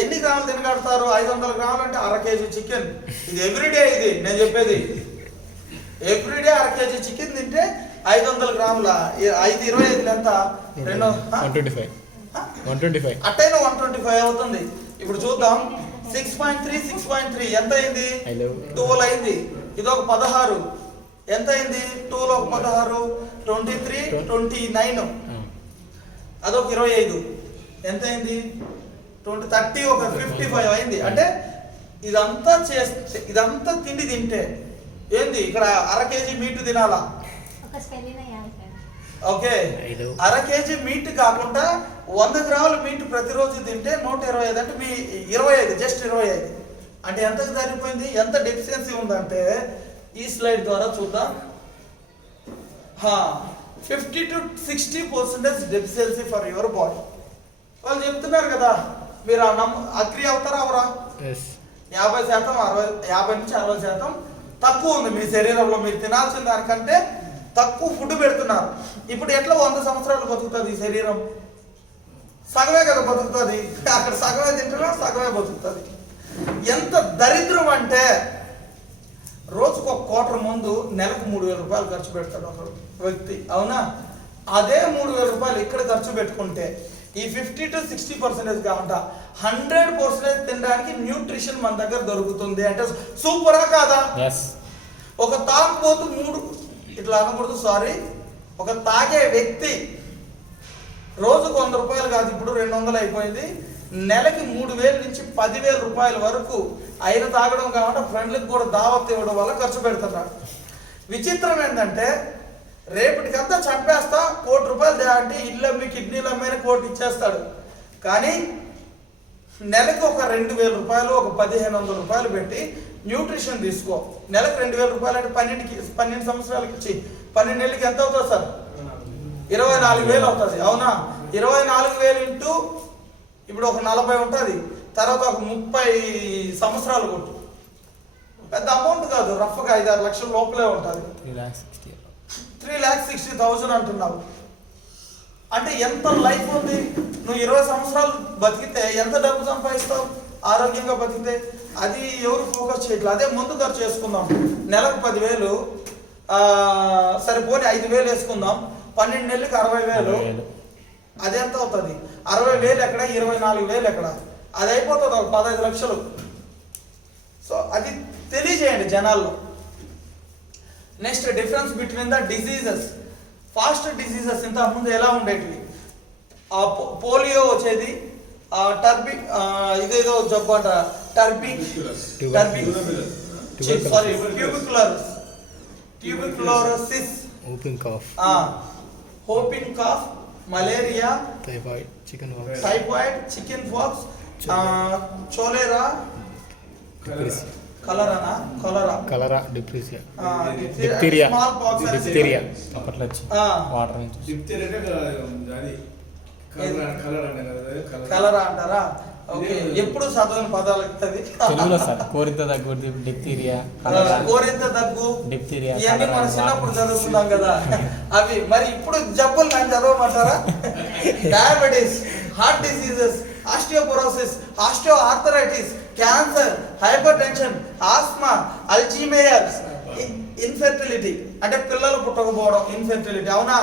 ఎన్ని గ్రాములు తినగలుగుతారు? 500 గ్రాములు అంటే అర కేజీ చికెన్. ఇది ఎవ్రీడే, ఇది నేను చెప్పేది ఎవ్రీడే అర కేజీ చికెన్ తింటే 500 గ్రాముల 5 ఎంత? 125 అట్టైనా 125 అవుతుంది. ఇప్పుడు చూద్దాం. 6.3 ఎంత అయింది? 12 అయింది. ఇది ఒక 16 ఎంత అయింది? 2 లో 16 23 29. అదొక 25 ఎంత అయింది? 30 ఒక 55 అయింది. అంటే ఇదంతా తిండి తింటే ఏంది? ఇక్కడ అర కేజీ మీట్ తినాలా? ఓకే, అర కేజీ మీట్ కాకుండా 100 గ్రాముల మీట్ ప్రతిరోజు తింటే 125 అంటే మీ 25, జస్ట్ 25 అంటే ఎంతకు సరిపోయింది? ఎంత డెఫిషియన్సీ ఉందంటే ఈ స్లైడ్ ద్వారా చూద్దాం. 50 to 60% deficiency for your body. వాళ్ళు చెప్తున్నారు కదా, మీరు అగ్రి అవుతారా అవరా? 50% 50 నుంచి 60% తక్కువ ఉంది మీ శరీరంలో, మీరు తినాల్సిన దానికంటే తక్కువ ఫుడ్ పెడుతున్నారు. ఇప్పుడు ఎట్లా 100 సంవత్సరాలు బతుకుతుంది ఈ శరీరం? సగమే కదా బతుకుతుంది. అక్కడ సగమే తింటున్నా, సగమే బతుకుతుంది. ఎంత దరిద్రం అంటే రోజుకు ఒక క్వార్టర్ మందు నెలకు 3,000 రూపాయలు ఖర్చు పెడతాడు ఒక వ్యక్తి, అవునా? అదే 3,000 రూపాయలు ఇక్కడ ఖర్చు పెట్టుకుంటే ఈ 50 to 60% కాకుండా 100% తినడానికి న్యూట్రిషన్ మన దగ్గర దొరుకుతుంది. అంటే సూపరా కాదా? ఒక తాగుబోతు ఇట్లా అనకూడదు, సారీ, ఒక తాగే వ్యక్తి రోజుకు 100 రూపాయలు కాదు, ఇప్పుడు 200 అయిపోయింది, నెలకి 3,000 నుంచి 10,000 రూపాయల వరకు ఆయన తాగడం కాకుండా ఫ్రెండ్లకు కూడా దావత్ ఇవ్వడం వల్ల ఖర్చు పెడుతున్నాడు. విచిత్రం ఏంటంటే రేపటికంతా చంపేస్తా, 1 కోటి రూపాయలు అంటే ఇల్లు అమ్మి కిడ్నీలు అమ్మైనా 1 కోటి ఇచ్చేస్తాడు. కానీ నెలకు ఒక 2,000 రూపాయలు, ఒక 1,500 రూపాయలు పెట్టి న్యూట్రిషన్ తీసుకో. నెలకు 2,000 రూపాయలు అంటే 12 సంవత్సరాలకి ఇచ్చి 12 నెలలకి ఎంత అవుతుంది సార్? 24,000 అవుతుంది, అవునా? 24,000 ఇంటూ ఇప్పుడు ఒక 40 ఉంటుంది, తర్వాత ఒక 30 సంవత్సరాలు కొట్టు. పెద్ద అమౌంట్ కాదు, రఫ్గా 5-6 లక్షల లోపలే ఉంటుంది. 3,60,000 అంటున్నావు అంటే ఎంత లైఫ్ ఉంది? నువ్వు 20 సంవత్సరాలు బతికితే ఎంత డబ్బు సంపాదిస్తావు ఆరోగ్యంగా బతికితే? అది ఎవరు ఫోకస్ చేయట్లేదు. అదే ముందు ఖర్చు చేసుకుందాం, నెలకు 10,000, సరిపోని 5,000 వేసుకుందాం, 12 నెలలకి 60,000. అది ఎంత అవుతుంది? 60,000 ఎక్కడ, 24,000 ఎక్కడ? అది అయిపోతుంది ఒక 15 లక్షలు. సో అది తెలియజేయండి జనాల్లో. Next difference between the diseases. Past diseases ఇంత ముందు ఎలా ఉండేటివి? పోలియో వచ్చేది, ఇదేదో జబ్బు అంట, tuberculosis, whooping cough, malaria, typhoid, chicken pox, cholera, cholera, diphtheria, అప్పట్లో వాటర్ నుంచి కలరా అంటారా? ఓకే, ఎప్పుడు చదవని పదాలు తెలుగులో సార్. కోరింత దగ్గు, డిప్తీరియా, కోరింత దగ్గు, డిప్తీరియా, ఇవన్నీ మనం చిన్నప్పుడు చదువుకున్నాం కదా అవి. మరి ఇప్పుడు జబ్బులు నేను చదవమంటారా? Diabetes, heart diseases, osteoporosis, osteoarthritis, cancer, hypertension, asthma, Alzheimer's, infertility అంటే పిల్లలు పుట్టకపోవడం, ఇన్ఫెర్టిలిటీ, అవునా?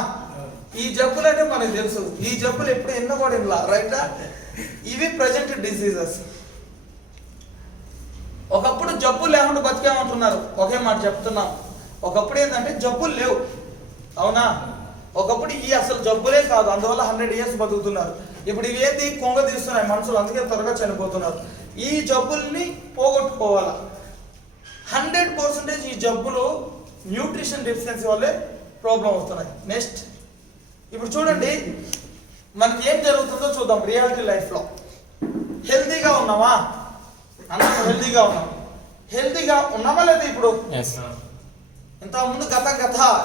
ఈ జబ్బులు అంటే మనకు తెలుసు. ఈ జబ్బులు ఎప్పుడు ఎన్నో కూడా ఇలా, రైటా? ఇవి ప్రజెంట్ డిసీజెస్. ఒకప్పుడు జబ్బులు లేకుండా బతికేమంటున్నారు. ఒకే మాట చెప్తున్నాం, ఒకప్పుడు ఏంటంటే జబ్బులు లేవు, అవునా? ఒకప్పుడు ఈ అసలు జబ్బులే కాదు, అందువల్ల 100 years బతుకుతున్నారు. ఇప్పుడు ఇవి ఏంటి? కొంగ తీస్తున్నాయి మనుషులు, అందుకే త్వరగా చనిపోతున్నారు. ఈ జబ్బుల్ని పోగొట్టుకోవాలా. 100% ఈ జబ్బులు న్యూట్రిషన్ డెఫిషియన్సీ వల్లే ప్రాబ్లం వస్తున్నాయి. నెక్స్ట్ ఇప్పుడు చూడండి మనకి ఏం జరుగుతుందో చూద్దాం రియాలిటీ లైఫ్లో. హెల్తీగా ఉన్నామా? అందరం హెల్తీగా ఉన్నామా లేదా? ఇప్పుడు ఇంతకుముందు గత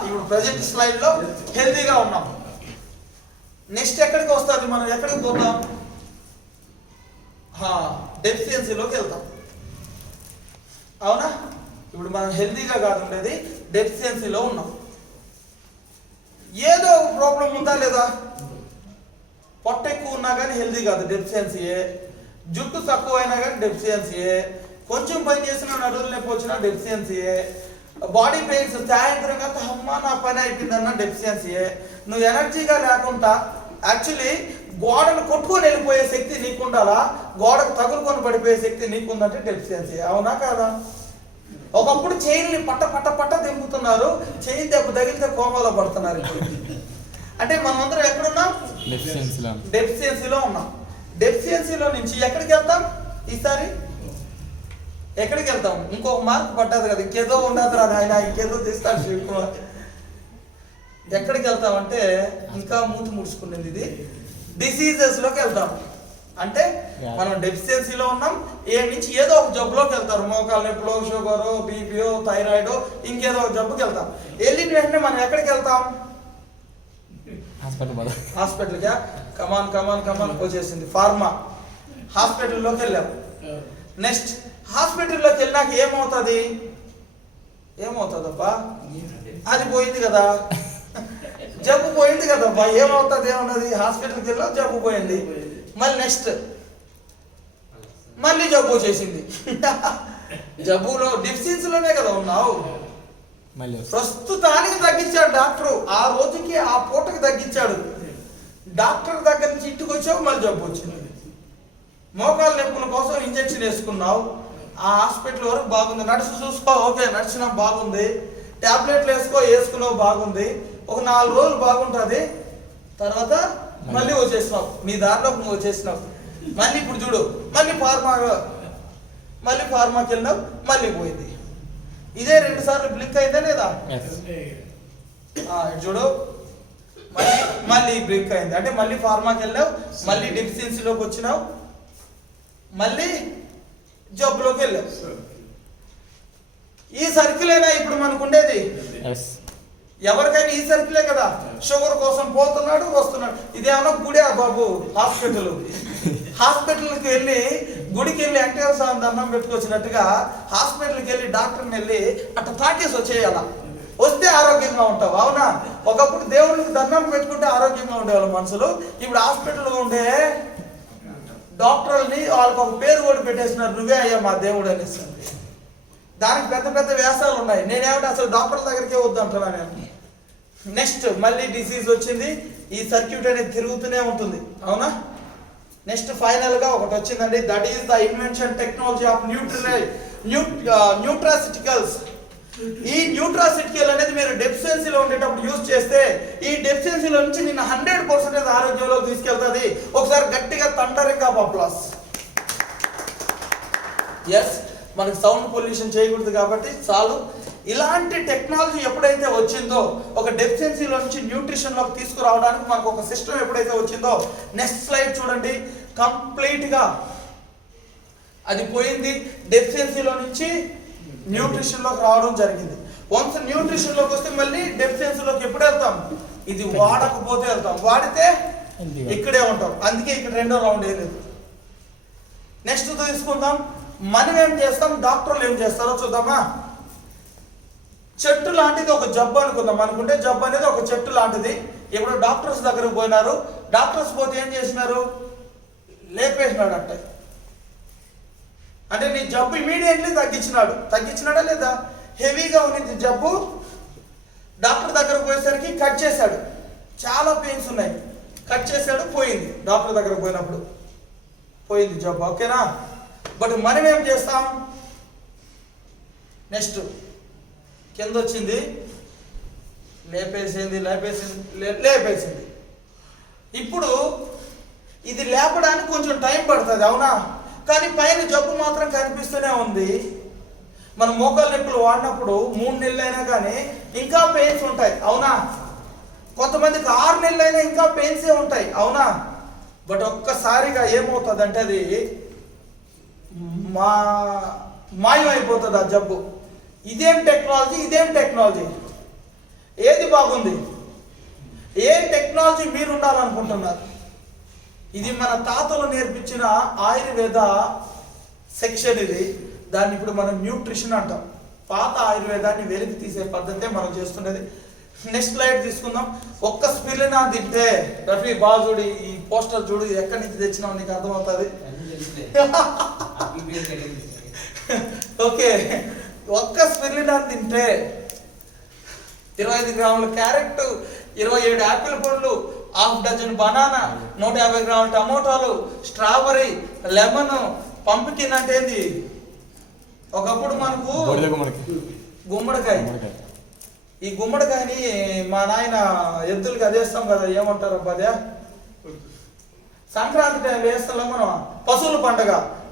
ఇప్పుడు ప్రజెంట్ స్లైడ్లో హెల్తీగా ఉన్నాం. నెక్స్ట్ ఎక్కడికి వస్తుంది? మనం ఎక్కడికి పోతాం? డెఫిషియన్సీలోకి వెళ్తాం, అవునా? ఇప్పుడు మనం హెల్తీగా కాదు ఉండేది, డెఫిషియన్సీలో ఉన్నాం. ఏదో ఒక ప్రాబ్లం ఉందా లేదా? పొట్ట ఎక్కువ ఉన్నా కానీ హెల్తీ కాదు, డెఫిషియన్సీయే. జుట్టు తక్కువ అయినా కానీ డెఫిషియన్సీయే. కొంచెం పని చేసిన నడువులు నొప్పి వచ్చినా డెఫిషియన్సీయే. బాడీ పెయిన్స్, సాయంత్రం అంతా అమ్మ నా పని అయిపోయిందన్న డెఫిషియన్సీయే. నువ్వు ఎనర్జీగా లేకుండా యాక్చువల్లీ గోడను కొట్టుకొని వెళ్ళిపోయే శక్తి నీకుండాలా, గోడకు తగులుకొని పడిపోయే శక్తి నీకుందంటే డెఫిషియన్సీ, అవునా కాదా? ఒకప్పుడు చైన్ని పట్ట దింపుతున్నారు, చైన్ దెబ్బ తగిలితే కోమాలో పడుతున్నారు. అంటే మనమందరం ఎక్కడున్నాం? డెఫిషియన్సీలో ఉన్నాం. డెఫిషియన్సీలో నుంచి ఎక్కడికి వెళ్తాం? ఈసారి ఎక్కడికి వెళ్తాం? ఇంకొక మార్క్ పడ్డది కదా, ఇంకేదో ఉండదు రా ఆయన, ఇంకేదో తీస్తాడు శివకుమార్. ఎక్కడికి వెళ్తామంటే ఇంకా మూతి ముడుచుకునేది ఇది, డిసీజెస్లోకి వెళ్తాం. అంటే మనం డెఫిషియన్సీలో ఉన్నాం, ఏ నుంచి ఏదో ఒక జబ్బులోకి వెళ్తారు. మోకాలు నొప్పులో, షుగరు, బీపీఓ, థైరాయిడ్, ఇంకేదో ఒక జబ్బుకి వెళ్తాం. వెళ్ళిన వెంటనే మనం ఎక్కడికి వెళ్తాం? హాస్పిటల్గా. కమాన్ వచ్చేసింది. ఫార్మా హాస్పిటల్లోకి వెళ్ళాం. నెక్స్ట్ హాస్పిటల్లోకి వెళ్ళినాక ఏమవుతుంది? ఏమవుతుందబ్బా? అది పోయింది కదా, జబ్బు పోయింది కదబ్బా, ఏమవుతుంది? ఏమన్నది? హాస్పిటల్కి వెళ్ళావు, జబ్బు పోయింది. మళ్ళీ నెక్స్ట్ మళ్ళీ జబ్బు వచ్చేసింది. జబ్బులో డిఫిషియన్సీలోనే కదా ఉన్నావు. ప్రస్తుతానికి తగ్గించాడు డాక్టరు, ఆ రోజుకి ఆ పూటకి తగ్గించాడు. డాక్టర్ దగ్గర నుంచి ఇంటికి వచ్చావు, మళ్ళీ జబ్బు వచ్చింది. మోకాళ్ళ నొప్పుల కోసం ఇంజక్షన్ వేసుకున్నావు, ఆ హాస్పిటల్ వరకు బాగుంది. నర్సు చూసుకో, ఓకే నడిచినా బాగుంది. ట్యాబ్లెట్లు వేసుకున్నావు బాగుంది. ఒక 4 రోజులు బాగుంటుంది, తర్వాత మళ్ళీ వచ్చేసినావు, నీ దారిలోకి నువ్వు వచ్చేసినావు. మళ్ళీ ఇప్పుడు చూడు, మళ్ళీ ఫార్మాకి వెళ్ళినావు, మళ్ళీ పోయింది. ఇదే 2 సార్లు బ్లిక్ అయిందా లేదా? చూడు, మళ్ళీ బ్లిక్ అయింది. అంటే మళ్ళీ ఫార్మాకి వెళ్ళావు, మళ్ళీ డెఫిషియన్సీలోకి వచ్చినావు, మళ్ళీ జబ్బులోకి వెళ్ళావు. ఈ సర్కిలేనా ఇప్పుడు మనకు ఉండేది? ఎవరికైనా ఈ సర్కిలే కదా. షుగర్ కోసం పోతున్నాడు, వస్తున్నాడు. ఇదేమన్నా గుడి బాబు? హాస్పిటల్కి వెళ్ళి, గుడికి వెళ్ళి వెంకటేశ్వర స్వామి దండం పెట్టుకొచ్చినట్టుగా హాస్పిటల్కి వెళ్ళి డాక్టర్ని వెళ్ళి అట్లా తాకేసి వచ్చేయాల. వస్తే ఆరోగ్యంగా ఉంటావు. అవునా? ఒకప్పుడు దేవుడికి దండం పెట్టుకుంటే ఆరోగ్యంగా ఉండేవాళ్ళు మనుషులు. ఇప్పుడు హాస్పిటల్లో ఉండే డాక్టర్ని వాళ్ళకి ఒక పేరు కూడా పెట్టేసినారు, నువ్వే అయ్యా మా దేవుడు అనేసి. దానికి పెద్ద పెద్ద వ్యాసాలు ఉన్నాయి. నేనేమంటే అసలు డాక్టర్ల దగ్గరికే వద్దు అంటున్నా నేను. నెక్స్ట్ మళ్ళీ డిసీజ్ వచ్చింది, ఈ సర్క్యూట్ అనేది తిరుగుతూనే ఉంటుంది. అవునా? నెక్స్ట్ ఫైనల్గా ఒకటి వచ్చిందండి, that is the invention technology of nutraceuticals. ఈ న్యూట్రాసిటికల్ అనేది మీరు డెఫిషియన్సీలో ఉండేటప్పుడు యూజ్ చేస్తే ఈ డెఫిషియన్సీలో నుంచి నిన్ను 100% ఆరోగ్యంలో తీసుకెళ్తుంది. ఒకసారి గట్టిగా థండరింగ్ ఆఫ్ అప్లాస్. ఎస్, మనకి సౌండ్ పొల్యూషన్ చేయకూడదు కాబట్టి చాలు. ఇలాంటి టెక్నాలజీ ఎప్పుడైతే వచ్చిందో, ఒక డెఫిషియన్సీలో నుంచి న్యూట్రిషన్లోకి తీసుకురావడానికి మనకు ఒక సిస్టమ్ ఎప్పుడైతే వచ్చిందో, నెక్స్ట్ స్లైడ్ చూడండి, కంప్లీట్గా అది పోయింది. డెఫిషియన్సీలో నుంచి న్యూట్రిషన్లోకి రావడం జరిగింది. వన్స్ న్యూట్రిషన్లోకి వస్తే మళ్ళీ డెఫిషియన్సీలోకి ఎప్పుడు వెళ్తాం? ఇది వాడకపోతే వెళ్తాం, వాడితే ఇక్కడే ఉంటాం. అందుకే ఇక్కడ 2వ రౌండ్ వేయలేదు. నెక్స్ట్ తీసుకుందాం, మనం ఏం చేస్తాం, డాక్టర్లు ఏం చేస్తారో చూద్దామా. చెట్టు లాంటిది ఒక జబ్బు అనుకుందాం. అనుకుంటే జబ్బు అనేది ఒక చెట్టు లాంటిది. ఇప్పుడు డాక్టర్స్ దగ్గరకు పోయినారు, డాక్టర్స్ పోతే ఏం చేసినారు? లేపేసినాడు అంటే నీ జబ్బు ఇమీడియట్లీ తగ్గించినాడా లేదా? హెవీగా ఉన్నది జబ్బు, డాక్టర్ దగ్గరకు పోయేసరికి కట్ చేశాడు, చాలా పెయిన్స్ ఉన్నాయి, కట్ చేశాడు, పోయింది. డాక్టర్ దగ్గరకు పోయినప్పుడు పోయింది జబ్బు, ఓకేనా? బట్ మనం ఏం చేస్తాం? నెక్స్ట్ కింద వచ్చింది, లేపేసింది. ఇప్పుడు ఇది లేపడానికి కొంచెం టైం పడుతుంది, అవునా? కానీ పైన జబ్బు మాత్రం కనిపిస్తూనే ఉంది. మనం మోకాళ్ళ నొప్పులు వాడినప్పుడు 3 నెలలైనా కానీ ఇంకా పెయిన్స్ ఉంటాయి, అవునా? కొంతమందికి 6 నెలలైనా ఇంకా పెయిన్సే ఉంటాయి, అవునా? బట్ ఒక్కసారిగా ఏమవుతుంది అంటే అది మాయం అయిపోతుంది ఆ జబ్బు. ఇదేం టెక్నాలజీ? ఏది బాగుంది? ఏ టెక్నాలజీ మీరు ఉండాలనుకుంటున్నారు? ఇది మన తాతలు నేర్పించిన ఆయుర్వేద సెక్షన్ ఇది. దాన్ని ఇప్పుడు మనం న్యూట్రిషన్ అంటాం. పాత ఆయుర్వేదాన్ని వెలికి తీసే పద్ధతే మనం చేస్తున్నది. నెక్స్ట్ స్లైడ్ తీసుకుందాం. ఒక్క స్పిరులినా తింటే, రఫీ బాగా చూడు, ఈ పోస్టర్ చూడు, ఎక్కడి నుంచి తెచ్చినావు నీకు అర్థమవుతుంది. ఓకే, ఒక్క స్పిరులినా తింటే 25 గ్రాముల క్యారెట్, 27 యాపిల్ పండ్లు, 1/2 డజన్ బనానా, 150 గ్రాముల టమోటాలు, స్ట్రాబెర్రీ, లెమన్, పంపికిన్ అంటే ఏంది? ఒకప్పుడు మనకు గుమ్మడికాయ. ఈ గుమ్మడికాయని మా నాయన ఎద్దులకి అదేస్తాం కదా, ఏమంటారు అబ్బా అదే? సంక్రాంతి టైంలో వేస్తాం మనం, పశువుల పండగ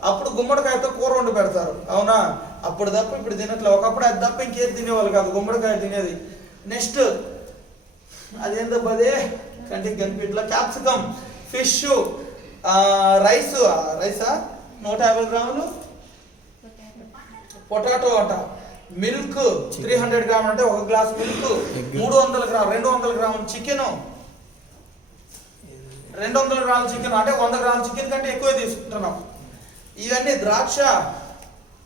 అప్పుడు గుమ్మడికాయతో కూర వండి పెడతారు, అవునా? అప్పుడు తప్ప ఇప్పుడు తినట్లే. ఒకప్పుడు అది తప్ప ఇంకేది తినేవాళ్ళు కాదు, గుమ్మడికాయ తినేది. నెక్స్ట్ అదేందబ్బా అదే, కంటికి కనిపించట్లా, క్యాప్సికమ్, ఫిష్, రైసా 150 గ్రాములు, పొటాటో అంట, మిల్క్ 300 గ్రాములు అంటే 1 గ్లాస్ మిల్క్, 200 గ్రాముల చికెన్, 200 గ్రాముల చికెన్ అంటే 100 గ్రాముల చికెన్ కంటే ఎక్కువ తీసుకుంటున్నాం. ఇవన్నీ ద్రాక్ష,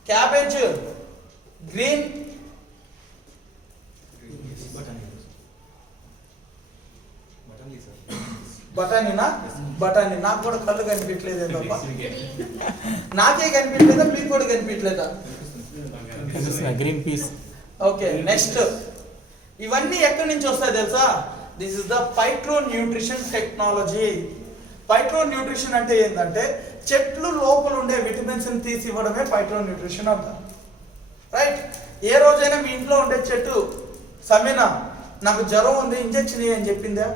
క్యాబేజ్, గ్రీన్ బఠానీనా? బఠానీ. నాకు కూడా కళ్ళు కనిపించలేదే తప్ప. నాకే కనిపించలేదా, మీకు కూడా కనిపించలేదా? Green peas. Okay, next. ఇవన్నీ ఎక్కడి నుంచి వస్తాయి తెలుసా? This is the phyto nutrition technology. Phyto nutrition అంటే ఏంటంటే చెట్లు లోపల ఉండే విటమిన్స్ ని తీసి ఇవ్వడమే పైట్రో న్యూట్రిషన్ అంటారు. రైట్? ఏ రోజైనా మీ ఇంట్లో ఉండే చెట్టు సమీనా నాకు జ్వరం ఉంది ఇంజెక్షన్ అని చెప్పిందా?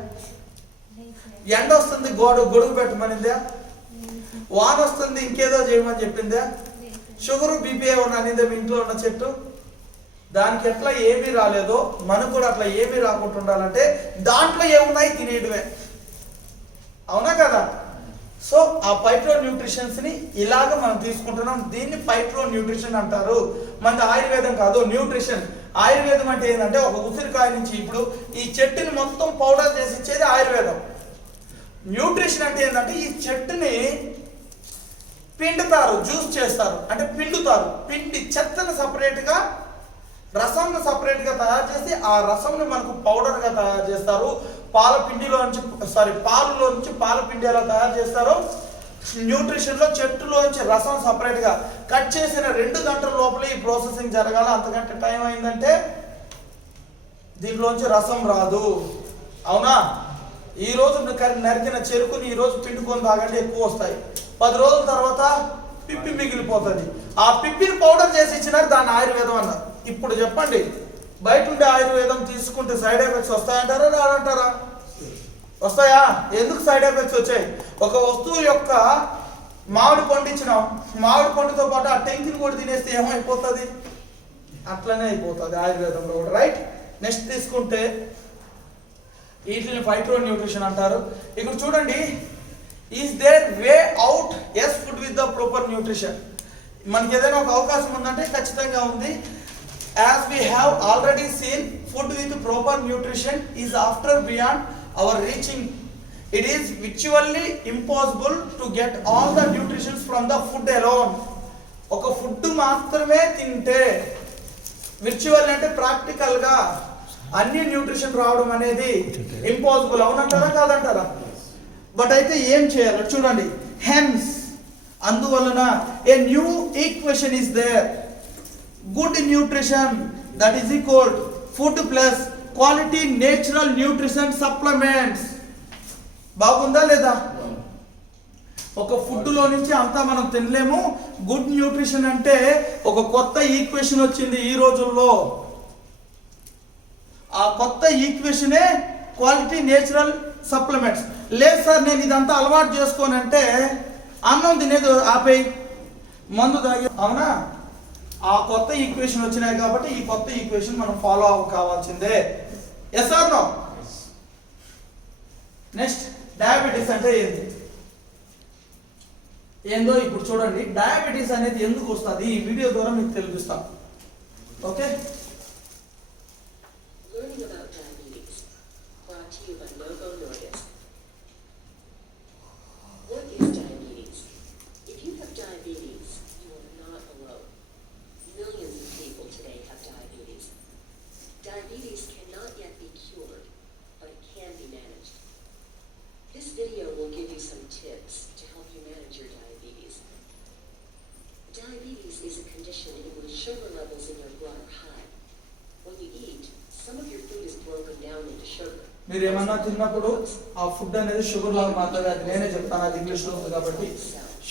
ఎండ వస్తుంది గొడుగు పెట్టమనిందా? వాన వస్తుంది ఇంకేదో చేయమని చెప్పిందా? షుగర్ బీపీ ఏమన్నా అనిందా మీ ఇంట్లో ఉన్న చెట్టు? దానికి ఎట్లా ఏమీ రాలేదో మనకు కూడా అట్లా ఏమీ రాకుండా ఉండాలంటే దాంట్లో ఏమున్నాయి తినేయడమే. అవునా కదా? సో ఆ పైట్రో న్యూట్రిషన్స్ ని ఇలాగ మనం తీసుకుంటున్నాం. దీన్ని పైట్రో న్యూట్రిషన్ అంటారు. మనది ఆయుర్వేదం కాదు, న్యూట్రిషన్. ఆయుర్వేదం అంటే ఏంటంటే ఒక ఉసిరికాయ నుంచి ఇప్పుడు ఈ చెట్టుని మొత్తం పౌడర్ చేసి ఇచ్చేది ఆయుర్వేదం. న్యూట్రిషన్ అంటే ఏంటంటే ఈ చెట్టుని పిండుతారు, జ్యూస్ చేస్తారు, అంటే పిండుతారు. పిండి చెత్తను సపరేట్గా, రసంను సపరేట్గా తయారు చేసి ఆ రసంని మనకు పౌడర్గా తయారు చేస్తారు. పాలలో నుంచి పాల పిండి ఎలా తయారు చేస్తారో న్యూట్రిషన్లో చెట్టులోంచి రసం సపరేట్గా కట్ చేసిన 2 గంటల లోపల ఈ ప్రాసెసింగ్ జరగాలి. అంతకంటే టైం అయిందంటే దీంట్లోంచి రసం రాదు. అవునా? ఈ రోజు నరికిన చెరుకుని ఈ రోజు పిండుకొని తాగండి, ఎక్కువ వస్తాయి. 10 రోజుల తర్వాత పిప్పి మిగిలిపోతుంది. ఆ పిప్పిని పౌడర్ చేసి ఇచ్చినారు, దాన్ని ఆయుర్వేదం అన్నారు. ఇప్పుడు చెప్పండి, బయట ఉండే ఆయుర్వేదం తీసుకుంటే సైడ్ ఎఫెక్ట్స్ వస్తాయంటారా రాదంటారా? వస్తాయా? ఎందుకు సైడ్ ఎఫెక్ట్స్ వచ్చాయి? ఒక వస్తువు యొక్క మామిడి పండు ఇచ్చినాం, మామిడి పండుతో పాటు ఆ టెంకిని కూడా తినేస్తే ఏమైపోతుంది? అట్లనే అయిపోతుంది ఆయుర్వేదంలో కూడా. రైట్? నెక్స్ట్ తీసుకుంటే వీటిని పైట్రో న్యూట్రిషన్ అంటారు. ఇక్కడ చూడండి, is there way out? Yes, food with the proper nutrition. మనకి ఏదైనా ఒక అవకాశం ఉందంటే ఖచ్చితంగా ఉంది. As we have already seen, food with proper nutrition is after beyond our reaching. It is virtually impossible to get all the nutrition from the food alone. ఒక food మాత్రమే తింటే, విర్చువల్ అంటే ప్రాక్టికల్ గా అన్ని న్యూట్రిషన్ రావడం అనేది impossible. అవునంటారా కాదంటారా? బట్ అయితే ఏం చేయాలి చూడండి. హెన్స్, అందువలన a new equation is there. Good nutrition, that is equal food plus quality natural nutrition supplements. బాగుందా లేదా? ఒక ఫుడ్ లో నుంచి అంతా మనం తినలేము. గుడ్ న్యూట్రిషన్ అంటే ఒక కొత్త ఈక్వేషన్ వచ్చింది ఈ రోజుల్లో. ఆ కొత్త ఈక్వేషనే క్వాలిటీ నేచురల్ సప్లిమెంట్స్. లేదు సార్ నేను ఇదంతా అలవాటు చేసుకోనంటే అన్నం తినేది ఆపేయి, మందు తాగి. అవునా? ఆ కొత్త ఈక్వేషన్ వచ్చినాయి కాబట్టి ఈ కొత్త ఈక్వేషన్ మనం ఫాలో కావాల్సిందే. Yes or no? Next, diabetes అంటే ఏందో ఇప్పుడు చూడండి. డయాబెటీస్ అనేది ఎందుకు వస్తుంది ఈ వీడియో ద్వారా మీకు తెలిపిస్తాం. Okay? Diabetes cannot yet be cured, but it can be managed. This video will give you some tips to help you manage your diabetes. Diabetes is a condition in which sugar levels in your blood are high. When you eat, some of your food is broken down into sugar. మీరు ఏమన్నా తిన్నప్పుడు ఆ food అనేది sugar లాగా మాత్రమే. అది నేనే చెప్తాను, అది ఇంగ్లీష్లో ఉంది కాబట్టి.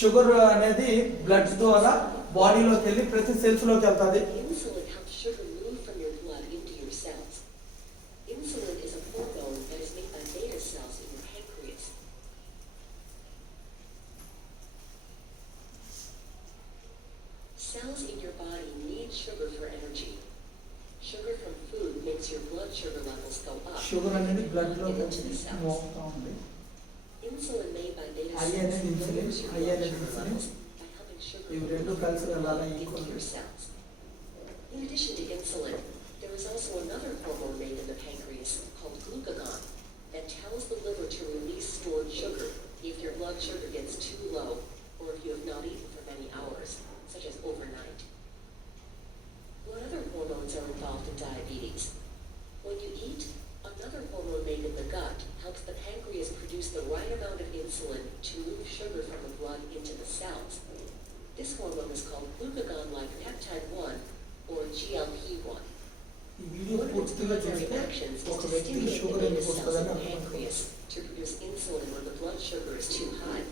షుగర్ అనేది బ్లడ్ ద్వారా బాడీలోకి వెళ్ళి ప్రతి సెల్స్ లోకి వెళ్తుంది. Insulin helps sugar move from your blood into your cells. Insulin is a hormone that is made by beta cells in your pancreas. Cells in your body need sugar for energy. Sugar from food makes your blood sugar levels go up. Sugar అనేది blood లో Get into the cells. మోగుతూ ఉంది. Insulin made by beta High cells energy insulin, lowers your high blood energy sugar insulin. levels by helping sugar ఇవి move రెండు from కలిసి your వెళ్ళాలి blood into equal. your cells. In addition to insulin, there is also another hormone made in the pancreas called glucagon that tells the liver to release stored sugar if your blood sugar gets too low or if you have not eaten for many hours, such as overnight. What other hormones are involved in diabetes? When you eat, another hormone made in the gut helps the pancreas produce the right amount of insulin to move sugar from the blood into the cells. This hormone is called glucagon-like peptide 1, or GLP-1. ఈ video One of its పూర్తిగా primary చూస్తే actions is ఒక to వ్యక్తికి stimulate the sugar beta ఎందుకు cells in వస్తుందని the అర్థం pancreas to produce insulin when the blood sugar is too high.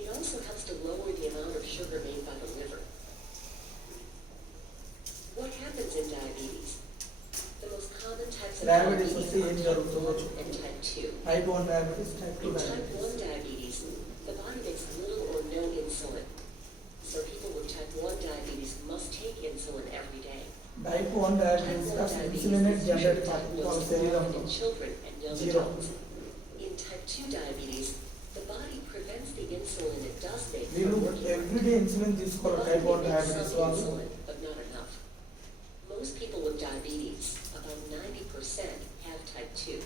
It also helps to lower the amount of sugar made by the liver. What happens in diabetes? The most common types of Diabetes diabetes వస్తే are ఏం type జరుగుతుందో 1 చూద్దాం. and type 2. Type 1 diabetes, type 2 In type diabetes. 1 diabetes, the body makes little or no insulin. So people with type 1 diabetes must take insulin every day. Type 1 diabetes Type 1 అసలు diabetes insulin is generate usually కాదు వాళ్ళ diagnosed more శరీరంలో. often in children and young Zero. adults. In type 2 diabetes, the body prevents the insulin it does make వీళ్ళు from working. Everyday insulin The తీసుకోవాలి body type 1 makes diabetes some వాళ్ళు. insulin, but not enough. Most people with diabetes, about 90%, have type 2.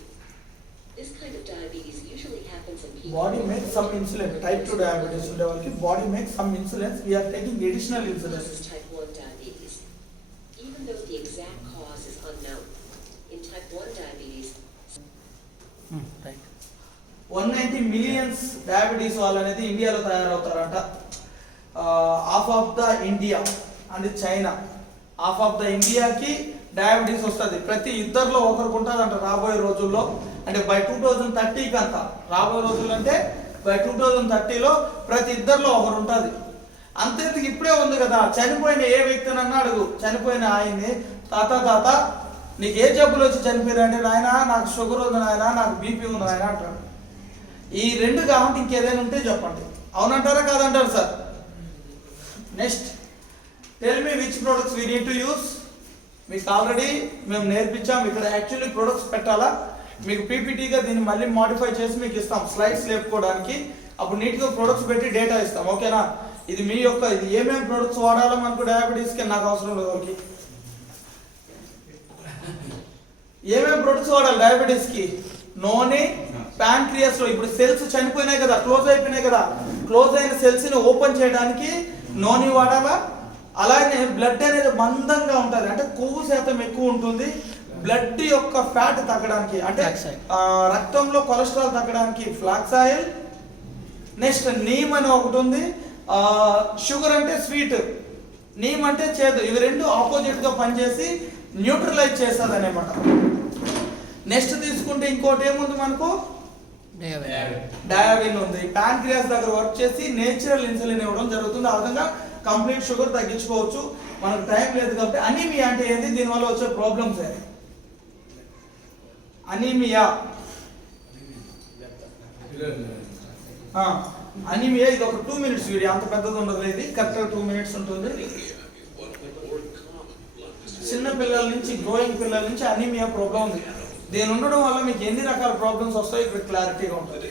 This kind of diabetes usually happens in people body who make are some older insulin or type 2 obese. Diabetes ఉండే వాళ్ళకి body make some insulins we are taking additional What insulins. causes type 1 diabetes? Even though the exact cause is unknown, in type 1 diabetes, right 190 millions diabetes వాళ్ళు అనేది ఇండియాలో తయారవుతారంట. Half of the India and China, half of the ఇండియాకి diabetes వస్తుంది. ప్రతి ఇద్దరిలో ఒకరికి ఉంటుందంట రాబోయే రోజుల్లో. అంటే బై 2030కి అంత రాబోయే రోజుల్లో అంటే బై 2030లో ప్రతి ఇద్దరిలో ఒకరు ఉంటుంది. అంతేందుకు ఇప్పుడే ఉంది కదా, చనిపోయిన ఏ వ్యక్తినన్నా అడుగు, చనిపోయిన ఆయన్ని, తాత నీకు ఏ జబ్బులు వచ్చి చనిపోయారు అంటే, నాయన నాకు షుగర్ ఉంది నాయన, నాకు బీపీ ఉంది నాయన అంటాడు. ఈ రెండు కాకుండా ఇంకేదైనా ఉంటే చెప్పండి. అవునంటారా కాదంటారు sir? Next tell me which products we need to use. మీకు ఆల్రెడీ మేము నేర్పించాం. ఇక్కడ యాక్చువల్లీ ప్రొడక్ట్స్ పెట్టాలా, మీకు పీపీటీగా దీన్ని మళ్ళీ మాడిఫై చేసి మీకు ఇస్తాం స్లైడ్స్ లేపుకోవడానికి. అప్పుడు నీట్గా ప్రొడక్ట్స్ పెట్టి డేటా ఇస్తాం. ఓకేనా? ఇది మీ యొక్క ఇది ఏమేమి ప్రొడక్ట్స్ వాడాలో మనకు డయాబెటీస్కి నాకు అవసరం లేదు. వాళ్ళకి ఏమేమి ప్రొడక్ట్స్ వాడాలి డయాబెటీస్కి? నూనె, ప్యాంక్రియాస్ లో ఇప్పుడు సెల్స్ చనిపోయినాయి కదా, క్లోజ్ అయిపోయినాయి కదా, క్లోజ్ అయిన సెల్స్ ని ఓపెన్ చేయడానికి నూనె వాడాలా. అలాగే బ్లడ్ అనేది మందంగా ఉంటుంది, అంటే కొవ్వు శాతం ఎక్కువ ఉంటుంది. బ్లడ్ యొక్క ఫ్యాట్ తగ్గడానికి అంటే రక్తంలో కొలెస్ట్రాల్ తగ్గడానికి ఫ్లాక్స్ ఆయిల్. నెక్స్ట్ నీమ్ అని ఒకటి ఉంది. షుగర్ అంటే స్వీట్, నీమ్ అంటే చేదు. ఇవి రెండు ఆపోజిట్ గా పనిచేసి న్యూట్రలైజ్ చేస్తుంది అనమాట. నెక్స్ట్ తీసుకుంటే ఇంకోటి ఏముంది మనకు, డయాబిన్ ఉంది. ప్యాంక్రియాస్ దగ్గర వర్క్ చేసి నేచురల్ ఇన్సులిన్ ఇవ్వడం జరుగుతుంది. ఆ విధంగా కంప్లీట్ షుగర్ తగ్గించుకోవచ్చు. మనకు టైం లేదు కాబట్టి. అనీమియా అంటే ఏంటి, దీనివల్ల వచ్చే ప్రాబ్లమ్స్ ఏంటి? అనీమియా అనీమియా ఇది ఒక 2 minutes వీడియో, అంత పెద్దది ఉండదు, ఇది కరెక్ట్గా 2 minutes ఉంటుంది. చిన్న పిల్లల నుంచి గ్రోయింగ్ పిల్లల నుంచి అనీమియా ప్రాబ్లం ఉంది. దీని ఉండడం వల్ల మీకు ఎన్ని రకాల ప్రాబ్లమ్స్ వస్తాయో ఇక్కడ క్లారిటీగా ఉంటుంది.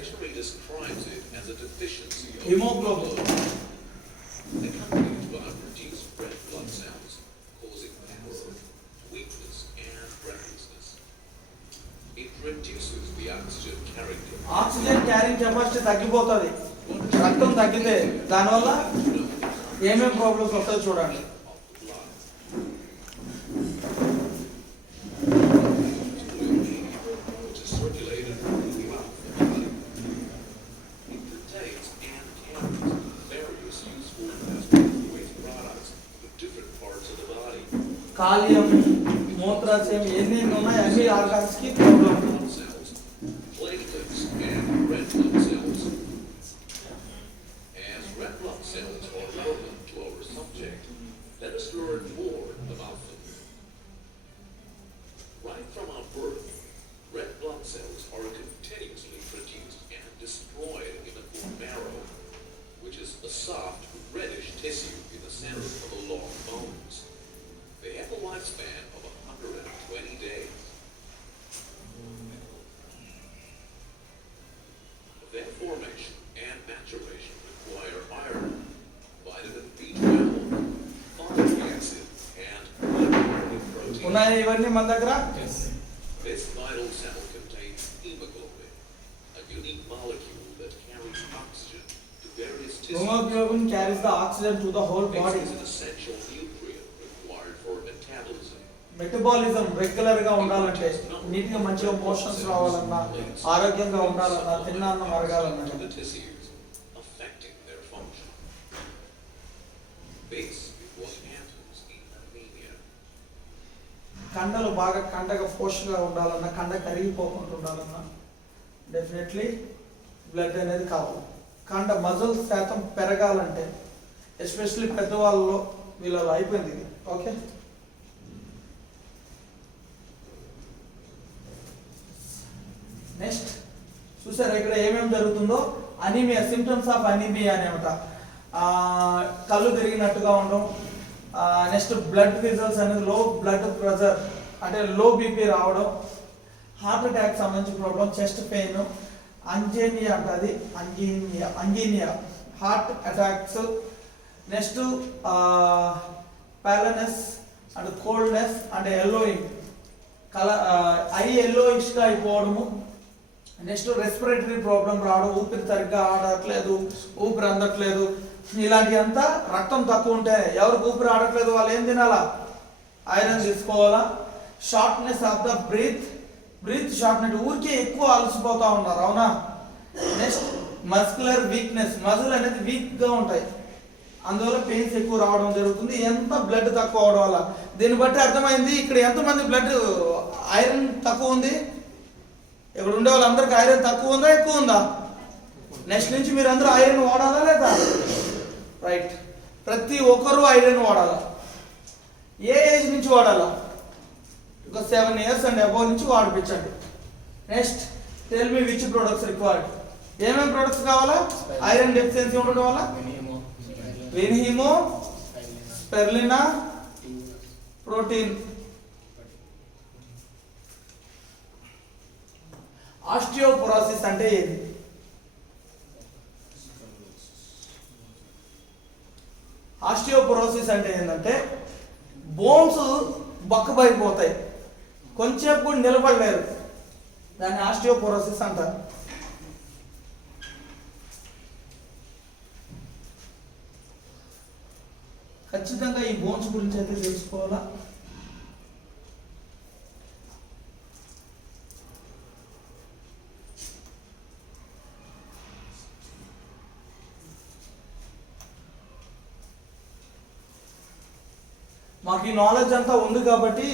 హిమోగ్లోబిన్ ఆక్సిజన్ క్యారింగ్ కెపాసిటీ తగ్గిపోతుంది, రక్తం తగ్గితే దానివల్ల ఏమేమి ప్రాబ్లమ్స్ వస్తాయో చూడండి. కాలియం, మూత్రాశయం ఎన్ని ఉన్నాయి, అన్ని ఆర్గాన్స్ కి problem. Soft, reddish tissue in the center of the long bones. They have a lifespan of 120 days. Their formation and maturation require iron, vitamin B12, folic acid, and lipoprotein protein. ఉన్నాయి ఇవన్నీ మన దగ్గర. This vital cell contains hemoglobin, a unique molecule that carries oxygen to various tissues. Hemoglobin carries the oxygen to the whole Makes body. it an essential nutrient required for metabolism. Metabolism రెగ్యులర్గా ఉండాలంటే, నీట్గా మంచిగా motions రావాలన్నా, ఆరోగ్యంగా ఉండాలన్నా, తిన్న అన్నం అరగాలన్నా to the tissues, affecting their function. This is what happens in anemia. కండలు బాగా కండగా పోషగా ఉండాలన్నా, కండ కరిగిపోకుండా ఉండాలన్నా డెఫినెట్లీ బ్లడ్ అనేది కావాలి. కండ మజిల్ శాతం పెరగాలంటే ఎస్పెషల్లీ పెద్దవాళ్ళలో వీళ్ళలో అయిపోయింది ఇది. ఓకే, నెక్స్ట్ చూసారా ఇక్కడ ఏమేమి జరుగుతుందో. అనీమియా, సిమ్టమ్స్ ఆఫ్ అనీమియా అనేమాట. కళ్ళు తిరిగినట్టుగా ఉండడం, నెక్స్ట్ బ్లడ్ విజల్స్ అనేది లో బ్లడ్ ప్రెషర్ అంటే లో బీపీ రావడం, హార్ట్ అటాక్ సంబంధించిన ప్రాబ్లం, చెస్ట్ పెయిన్, అంజీనియా అంటది, angina heart attacks, next paleness and coldness and yellowing eye ఎల్లోయిష్గా అయిపోవడము, నెక్స్ట్ రెస్పిరేటరీ ప్రాబ్లం రావడం, ఊపిరి సరిగ్గా ఆడట్లేదు, ఊపిరి అందట్లేదు, ఇలాంటి అంతా రక్తం తక్కువ ఉంటే ఎవరికి ఊపిరి ఆడట్లేదు వాళ్ళు ఏం తినాలా, ఐరన్ తీసుకోవాలా. Shortness of the breath shortness, ఊరికే ఎక్కువ అలసిపోతా ఉన్నారు, అవునా. నెక్స్ట్ మస్కులర్ వీక్నెస్, మజిల్ అనేది వీక్గా ఉంటాయి, అందువల్ల పెయిన్స్ ఎక్కువ రావడం జరుగుతుంది. ఎంత బ్లడ్ తక్కువ అవడం వల్ల, దీన్ని బట్టి అర్థమైంది ఇక్కడ ఎంతమంది బ్లడ్ ఐరన్ తక్కువ ఉంది. ఇక్కడ ఉండే వాళ్ళందరికీ ఐరన్ తక్కువ ఉందా ఎక్కువ ఉందా? నెక్స్ట్ నుంచి మీరు అందరూ ఐరన్ వాడాలా లేదా? రైట్, ప్రతి ఒక్కరూ ఐరన్ వాడాలా. ఏ ఏజ్ నుంచి వాడాలా? ఒక 7 years అండ్ అబౌవ్ నుంచి వాడిపించండి. Next tell me which products required, ఏమేమి ప్రొడక్ట్స్ కావాలా ఐరన్ డెఫిషియన్సీ ఉండడం వల్ల? విన్హీమో, స్పెర్లినా, ప్రోటీన్. ఆస్టియోపోరోసిస్ అంటే ఏది? ఆస్టియోపోరోసిస్ అంటే ఏంటంటే బోన్స్ బక్కబడిపోతాయి, కొంచెంసేపు కూడా నిలబడలేరు, దాన్ని ఆస్టియోపోరోసిస్ అంటారు. ఖచ్చితంగా ఈ బోన్స్ గురించి అయితే తెలుసుకోవాలా. మాకు ఈ నాలెడ్జ్ అంతా ఉంది కాబట్టి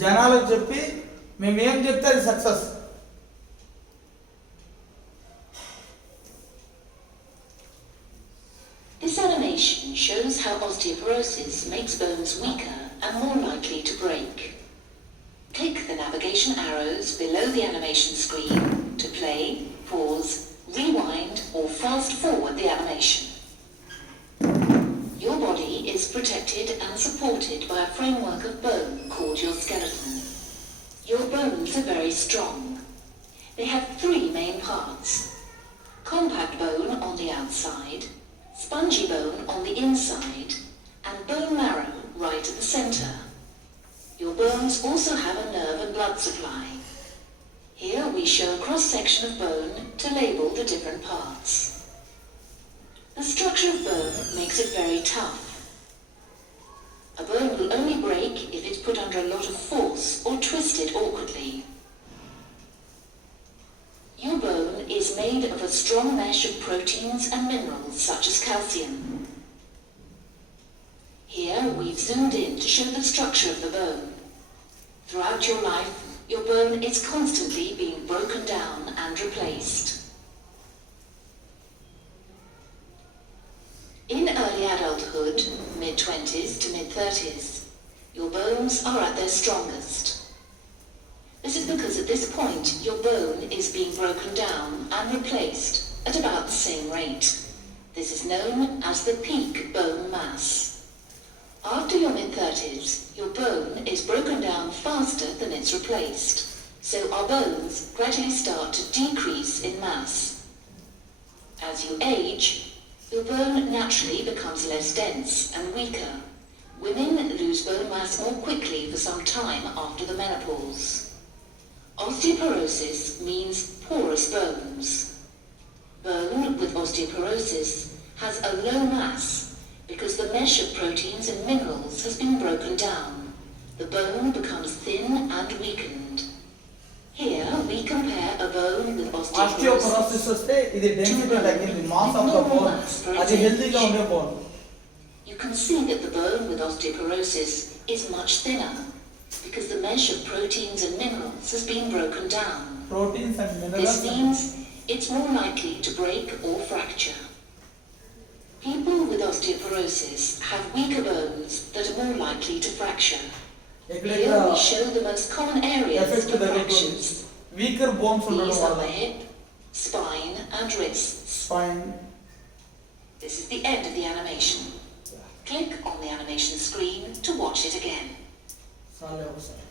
జనాలకు చెప్పి మేమేం చెప్తే అది success. This animation shows how osteoporosis makes bones weaker and more likely to break. Click the navigation arrows below the animation screen to play, pause, rewind or fast forward the animation. Your body is protected and supported by a framework of bone called your skeleton. Your bones are very strong. They have 3 main parts: compact bone on the outside, spongy bone on the inside, and bone marrow right at the center. Your bones also have a nerve and blood supply. Here we show a cross-section of bone to label the different parts. The structure of bone makes it very tough. A bone will only break if it's put under a lot of force or twisted awkwardly. Your bone is made of a strong mesh of proteins and minerals such as calcium. Here we've zoomed in to show the structure of the bone. Throughout your life, your bone is constantly being broken down and replaced. In early adulthood, mid-20s to mid-30s, your bones are at their strongest. This is because at this point your bone is being broken down and replaced at about the same rate. This is known as the peak bone mass. After your mid-30s, your bone is broken down faster than it's replaced, so our bones gradually start to decrease in mass. As you age, your bone naturally becomes less dense and weaker. Women lose bone mass more quickly for some time after the menopause. Osteoporosis means porous bones. Bone with osteoporosis has a low mass because the mesh of proteins and minerals has been broken down. the bone becomes thin and weakened. Here we compare a bone with osteoporosis osteoporosis. వస్తే ఇది density తగ్గింది, mass of the bone, అది హెల్తీగా ఉండే bone. You can see that the bone with osteoporosis is much thinner because the mesh of proteins and minerals has been broken down. Proteins and This minerals. means it's more likely to break or fracture. People with osteoporosis have weaker bones that are more likely to fracture. Here we show the most common areas effect of జరుగుతుంది. fractures. Weaker bones ఉండడం These are వల్ల the hip, spine and wrists. Spine. This is the end of the animation. Click on the animation screen to watch it again. చాలే ఒకసారి.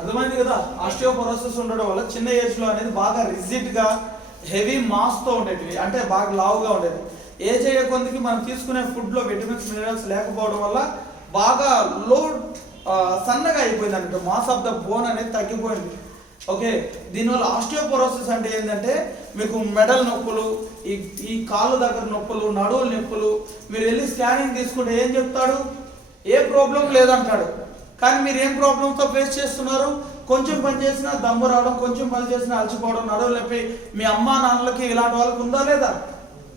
అర్థమైంది కదా, osteoporosis ఉండడం వల్ల చిన్న ఏజ్ లో అనేది బాగా రిజిడ్ గా హెవీ మాస్ తో ఉండేటివి, అంటే బాగా లావుగా ఉండేది. ఏజ్ అయ్యే కొద్దికి మనం తీసుకునే ఫుడ్ లో విటమిన్స్ మినరల్స్ లేకపోవడం వల్ల బాగా లో సన్నగా అయిపోయింది అన్నట్టు, మాస్ ఆఫ్ ద బోన్ అనేది తగ్గిపోయింది. ఓకే, దీనివల్ల ఆస్టియోపొరోసిస్ అంటే ఏంటంటే మీకు మెడల్ నొప్పులు, ఈ కాళ్ళు దగ్గర నొప్పులు, నడువుల నొప్పులు. మీరు వెళ్ళి స్కానింగ్ తీసుకుంటే ఏం చెప్తాడు, ఏ ప్రాబ్లం లేదంటాడు. కానీ మీరు ఏం ప్రాబ్లంతో ఫేస్ చేస్తున్నారు, కొంచెం పని చేసినా దమ్ము రావడం, కొంచెం పని చేసినా అలసిపోవడం, నడువులు నొప్పి. మీ అమ్మా నాన్నలకి ఇలాంటి వాళ్ళకి ఉందా లేదా,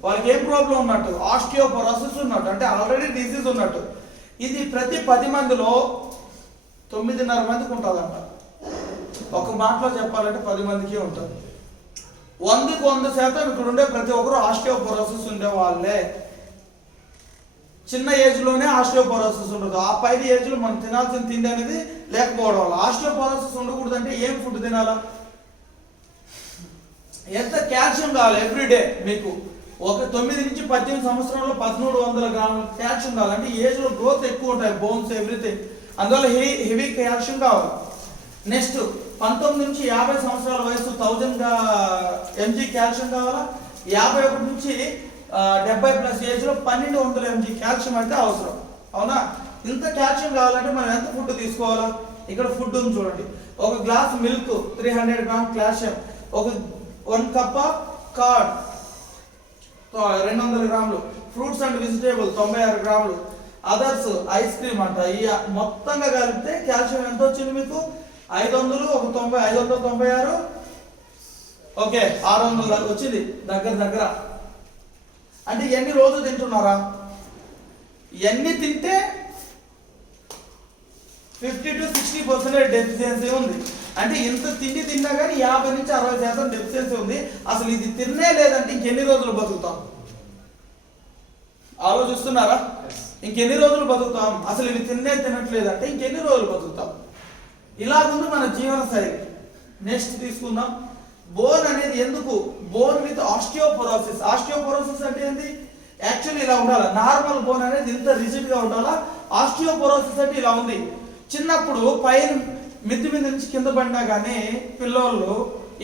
వాళ్ళకి ఏం ప్రాబ్లం ఉన్నట్టు, ఆస్టియోపొరోసిస్ ఉన్నట్టు, అంటే ఆల్రెడీ డిసీజ్ ఉన్నట్టు. ఇది ప్రతి 10 మందిలో 9.5 మందికి ఉంటుందంట. ఒక మాటలో చెప్పాలంటే 10 మందికి ఉంటుంది. 100కి 100% ఇక్కడ ఉండే ప్రతి ఒక్కరు ఆస్టియోపొరోసిస్ ఉండే వాళ్ళే. చిన్న ఏజ్ లోనే ఆస్టియోపొరోసిస్ ఉండదు, ఆ పైన ఏజ్ లో మనం తినాల్సిన తిండి అనేది లేకపోవడం వల్ల. ఆస్టియోపొరోసిస్ ఉండకూడదు అంటే ఏం ఫుడ్ తినాలా, ఎంత కాల్షియం కావాలి ఎవ్రీడే మీకు. ఒక 9 నుంచి 18 సంవత్సరంలో 1300 గ్రాముల కాల్షియం కావాలి, అంటే ఏజ్ లో గ్రోత్ ఎక్కువ ఉంటాయి, బోన్స్ ఎవ్రీథింగ్, అందువల్ల హెవీ కాల్షియం కావాలి. నెక్స్ట్ 19 నుంచి 50 సంవత్సరాల వయసు 1000 mg కాల్షియం కావాలా. 51 నుంచి 70+ ఏజ్ లో 1200 mg కాల్షియం అయితే అవసరం, అవునా. ఇంత కాల్షియం కావాలంటే మనం ఎంత ఫుడ్ తీసుకోవాలా, ఇక్కడ ఫుడ్ ఉంది చూడండి. ఒక గ్లాస్ మిల్క్ 300 గ్రామ్ కాల్షియం, ఒక 1 కప్ ఆఫ్ కర్డ్ 200 గ్రాములు, ఫ్రూట్స్ అండ్ వెజిటేబుల్ 96 గ్రాములు, అదర్స్ ఐస్ క్రీమ్ అంట. ఈ మొత్తంగా కలిపితే కాల్షియం ఎంత వచ్చింది మీకు, 500, ఒక 90, 596, ఓకే 600 వచ్చింది దగ్గర. అంటే ఎన్ని రోజులు తింటున్నారా, ఎన్ని తింటే 50 to 60% డెఫిషియన్సీ ఉంది. అంటే ఇంత తిండి తిన్నా కానీ 50 నుంచి 60% డెఫిషియన్సీ ఉంది. అసలు ఇది తిన్నే లేదంటే ఇంకెన్ని రోజులు బతుకుతాం, ఆలోచిస్తున్నారా? ఇంకెన్ని రోజులు బతుకుతాం, అసలు ఇవి తినట్లేదంటే ఇంకెన్ని రోజులు బతుకుతాం. ఇలాగుంది మన జీవన శైలి. నెక్స్ట్ తీసుకుందాం, బోన్ అనేది ఎందుకు, బోన్ విత్ ఆస్టియోపొరోసిస్. ఆస్టియోపొరోసిస్ అంటే ఏంటి, యాక్చువల్లీ ఇలా ఉండాలి, నార్మల్ బోన్ అనేది ఇంత రిజిడ్ గా ఉండాలా. ఆస్టియోపొరోసిస్ అంటే ఇలా ఉంది. చిన్నప్పుడు పైన మిద్ది మీద నుంచి కింద పడినా కానీ పిల్లోళ్ళు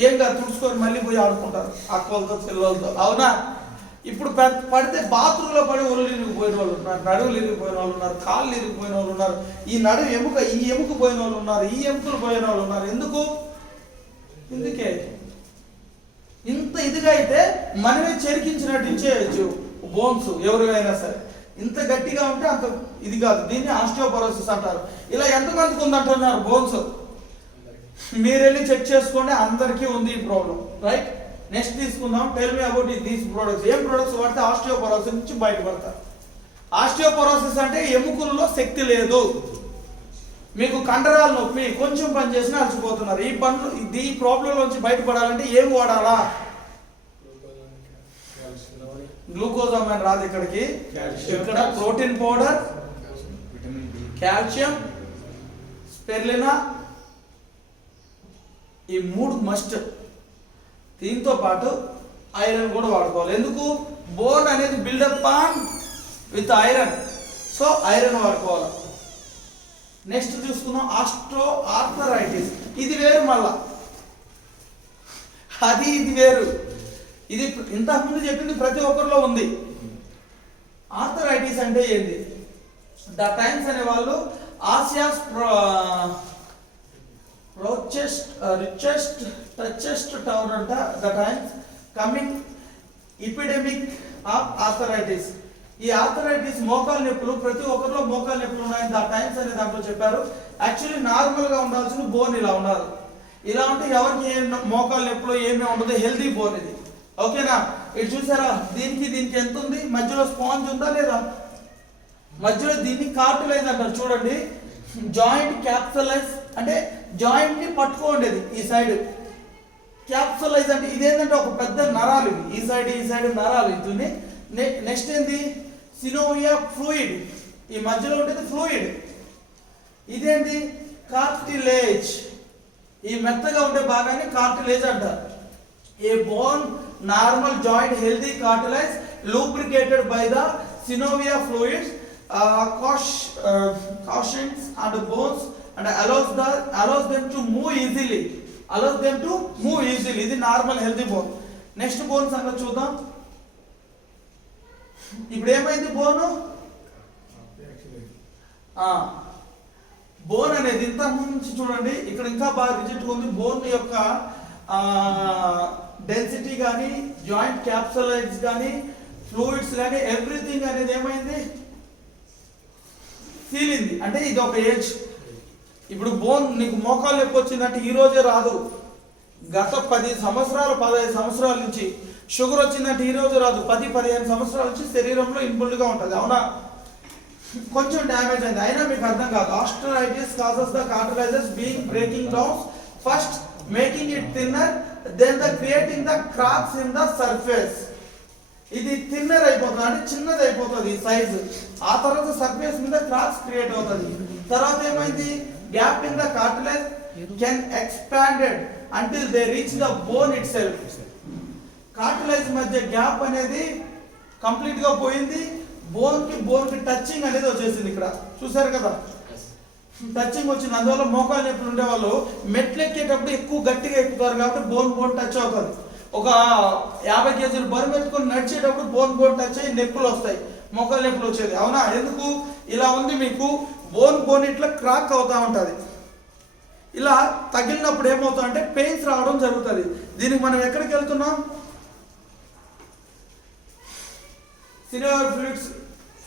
ఏంగా తుడుచుకొని మళ్ళీ పోయి ఆడుకుంటారు అక్కలతో పిల్లలతో, అవునా. ఇప్పుడు పడితే బాత్రూంలో పడి ఒళ్ళు ఇరిగిపోయిన వాళ్ళు ఉన్నారు, నడువులు ఇరిగిపోయిన వాళ్ళు ఉన్నారు, కాళ్ళు ఇరిగిపోయిన వాళ్ళు ఉన్నారు, ఈ ఎముక పోయిన వాళ్ళు ఉన్నారు, ఈ ఎముకలు పోయిన వాళ్ళు ఉన్నారు. ఎందుకే ఇంత ఇదిగా అయితే మనమే చెరికించినట్టు ఇచ్చేయచ్చు బోన్స్ ఎవరివైనా సరే. ఇంత గట్టిగా ఉంటే అంత ఇది కాదు, దీన్ని ఆస్టియోపొరోసిస్ అంటారు. ఇలా ఎంతమందికి ఉందంటున్నారు బోన్స్, మీరు వెళ్ళి చెక్ చేసుకోండి, అందరికీ ఉంది ఈ ప్రాబ్లం, రైట్. నెక్స్ట్ తీసుకుందాం, tell me about these products. ఏం ప్రొడక్ట్స్ వాడితే ఆస్టియోపొరోసిస్ నుంచి బయటపడతారు. ఆస్టియోపొరోసిస్ అంటే ఎముకల్లో శక్తి లేదు, మీకు కండరాలు నొప్పి, కొంచెం పని చేసినా అలసిపోతున్నారు. ఈ ప్రాబ్లం నుంచి బయటపడాలంటే ఏం వాడాలా, గ్లూకోజామైన్ రాదు ఇక్కడికి, ఇక్కడ ప్రోటీన్ పౌడర్, కాల్షియం, స్పెర్లినా, ఈ 3 మస్ట్. దీంతో పాటు ఐరన్ కూడా వాడుకోవాలి. ఎందుకు, బోన్ అనేది build up on with iron, so iron వాడుకోవాలి. నెక్స్ట్ చూసుకుందాం, ఆర్థరైటిస్. ఇది వేరు, మళ్ళా ఇది వేరు. ఇది ఇంతకుముందు చెప్పింది ప్రతి ఒక్కరిలో ఉంది. ఆర్థరైటిస్ అంటే ఏంటి, ద టైమ్స్ అనే వాళ్ళు ఆసియాస్ richest town అంట the times coming epidemic of arthritis. ఈ ఆర్థరైటిస్ మోకాలు నొప్పులు, ప్రతి ఒక్కరిలో మోకాలు నొప్పులు ఉన్నాయని ద టైమ్స్ అనే దాంట్లో చెప్పారు. యాక్చువల్లీ నార్మల్ గా ఉండాల్సిన బోన్ ఇలా ఉండాలి. ఇలా ఉంటే ఎవరికి ఏం మోకాలు నొప్పులు ఏమీ ఉండదు, హెల్దీ బోన్ ఇది. ఓకేనా? ఇది చూసారా, దీనికి ఎంత ఉంది, మధ్యలో స్పాంజ్ ఉందా లేదా, మధ్యలో దీన్ని కార్టిలేజ్ అంటారు చూడండి. జాయింట్ క్యాప్సలైజ్ అంటే జాయింట్ ని పట్టుకోండేది ఈ సైడ్. క్యాప్సలైజ్ అంటే ఇదేంటంటే ఒక పెద్ద నరాలు, ఈ సైడ్ నరాలు ఇది. నెక్స్ట్ ఏంది, సినోవియా ఫ్లూయిడ్, ఈ మధ్యలో ఉండేది ఫ్లూయిడ్. ఇదేంటి, కార్టిలేజ్, ఈ మెత్తగా ఉండే భాగాన్ని కార్టిలేజ్ అంటారు. A bone normal joint healthy cartilage lubricated by the synovial fluids cautions and bones and allows them to move easily. ఇది normal healthy bone. Next bone సంగతి చూద్దాం. ఇప్పుడు ఏమైంది బోను, బోన్ అనేది ఇంత నుంచి చూడండి ఇక్కడ ఇంకా బాగా రిజిడ్గా ఉంది. బోన్ యొక్క డెన్సిటీ కానీ, జాయింట్ క్యాప్సలైజ్ కానీ, ఫ్లూయిడ్స్ కానీ ఎవ్రీథింగ్ అనేది ఏమైంది, సీలింది. అంటే ఇది ఒక ఏజ్. ఇప్పుడు బోన్ నీకు మోకాలు నొప్పి వచ్చిందంటే ఈ రోజే రాదు, గత 10 సంవత్సరాలు 15 సంవత్సరాల నుంచి. షుగర్ వచ్చిందంటే ఈ రోజు రాదు, 10-15 సంవత్సరాల నుంచి శరీరంలో ఇన్బుల్డ్గా ఉంటుంది. అవునా? కొంచెం డ్యామేజ్ అయింది అయినా మీకు అర్థం కాదు. Osteoarthritis causes the cartilages being breaking down, first making it thinner, then the creating the cracks in the surface. ఇది థిన్నర్ అయిపోతుంది అంటే చిన్నది అయిపోతుంది సైజ్. ఆ తర్వాత సర్ఫేస్ మీద క్రాక్స్ క్రియేట్ అవుతుంది. తర్వాత ఏమైంది, gap in the cartilage can expanded until they reach the bone it self. Cartilage మధ్య గ్యాప్ అనేది కంప్లీట్ గా పోయింది. బోన్ కి టచింగ్ అనేది వచ్చేసింది. ఇక్కడ చూసారు కదా, టచింగ్ వచ్చింది. అందువల్ల మోకాలు నొప్పులు ఉండే వాళ్ళు మెట్లు ఎక్కేటప్పుడు ఎక్కువ గట్టిగా ఎక్కుతారు కాబట్టి బోన్ టచ్ అవుతుంది. ఒక 50 కేజీలు బరువు ఎత్తుకొని నడిచేటప్పుడు బోన్ టచ్ అయ్యి నొప్పులు వస్తాయి, మోకాలు నొప్పులు వచ్చేది. అవునా? ఎందుకు ఇలా ఉంది, మీకు బోన్ ఇట్లా క్రాక్ అవుతా ఉంటుంది. ఇలా తగిలినప్పుడు ఏమవుతుందంటే పెయిన్స్ రావడం జరుగుతుంది. దీనికి మనం ఎక్కడికి వెళ్తున్నాం, సినోవియల్ ఫ్లూయిడ్స్.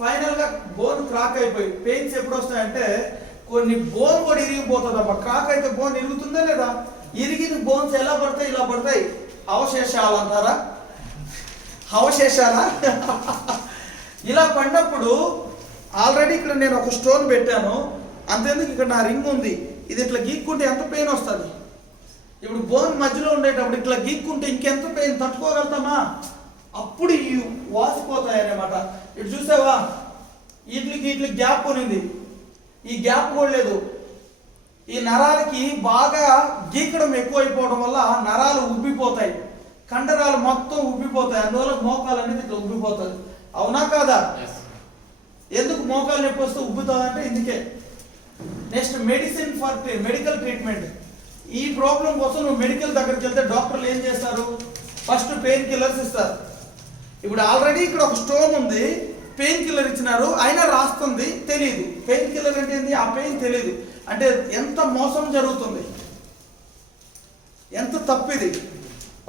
ఫైనల్ గా బోన్ క్రాక్ అయిపోయి పెయిన్స్ ఎప్పుడు వస్తాయంటే కొన్ని బోన్ కూడా ఇరిగిపోతుంది అమ్మా. క్రాక్ అయితే బోన్ ఇరుగుతుందా లేదా, ఇరిగిన బోన్స్ ఎలా పడతాయి, ఇలా పడతాయి. అవశేషాలు అంటారా, అవశేషాలా ఇలా పడినప్పుడు ఆల్రెడీ ఇక్కడ నేను ఒక స్టోన్ పెట్టాను, అంతేందుకు ఇక్కడ నా రింగ్ ఉంది, ఇది ఇట్లా గీక్కుంటే ఎంత పెయిన్ వస్తుంది. ఇప్పుడు బోన్ మధ్యలో ఉండేటప్పుడు ఇట్లా గీక్కుంటే ఇంకెంత పెయిన్ తట్టుకోగలుగుతామా, అప్పుడు ఈ వాసిపోతాయి అన్నమాట. ఇటు చూసావా, వీటికి గ్యాప్ ఉంది, ఈ గ్యాప్ కూడా లేదు. ఈ నరాలకి బాగా గీకడం ఎక్కువైపోవడం వల్ల నరాలు ఉబ్బిపోతాయి, కండరాలు మొత్తం ఉబ్బిపోతాయి. అందువల్ల మోకాలు అనేది ఇట్లా ఉబ్బిపోతుంది. అవునా కాదా? ఎందుకు మోకాలు నొప్పి వస్తే ఉబ్బుతుంది అంటే ఇందుకే. Next medicine for medical treatment. ఈ ప్రాబ్లం కోసం నువ్వు మెడికల్ దగ్గరికి వెళ్తే డాక్టర్లు ఏం చేస్తారు, ఫస్ట్ పెయిన్ కిల్లర్స్ ఇస్తారు. ఇప్పుడు ఆల్రెడీ ఇక్కడ ఒక స్టోన్ ఉంది, పెయిన్ కిల్లర్ ఇచ్చినారు, అయినా రాస్తుంది, తెలియదు. పెయిన్ కిల్లర్ అంటే ఏంది, ఆ పెయిన్ తెలియదు. అంటే ఎంత మోసం జరుగుతుంది, ఎంత తప్పిది.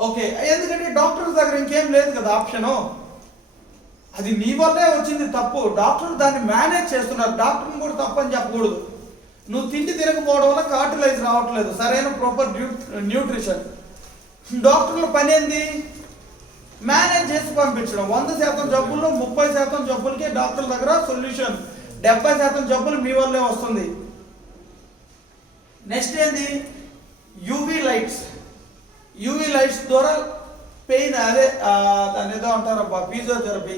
ఓకే, ఎందుకంటే డాక్టర్ దగ్గర ఇంకేం లేదు కదా ఆప్షను. అది నీ వల్లే వచ్చింది తప్పు, డాక్టర్ దాన్ని మేనేజ్ చేస్తున్నారు. డాక్టర్ని కూడా తప్పు అని చెప్పకూడదు. నువ్వు తిండి తినకపోవడం వల్ల కార్టిలైజ్ రావట్లేదు, సరైన ప్రాపర్ న్యూట్రిషన్. డాక్టర్ల పని ఏంది, మేనేజ్ చేసి పంపించడం. 100% జబ్బుల్లో 30% జబ్బులకే డాక్టర్ దగ్గర సొల్యూషన్, 70% జబ్బులు మీ వల్లే వస్తుంది. నెక్స్ట్ ఏంది, యూవీ లైట్స్ ద్వారా పెయిన్, అదే దాన్ని ఏదో అంటారబ్బా ఫిజియోథెరపీ.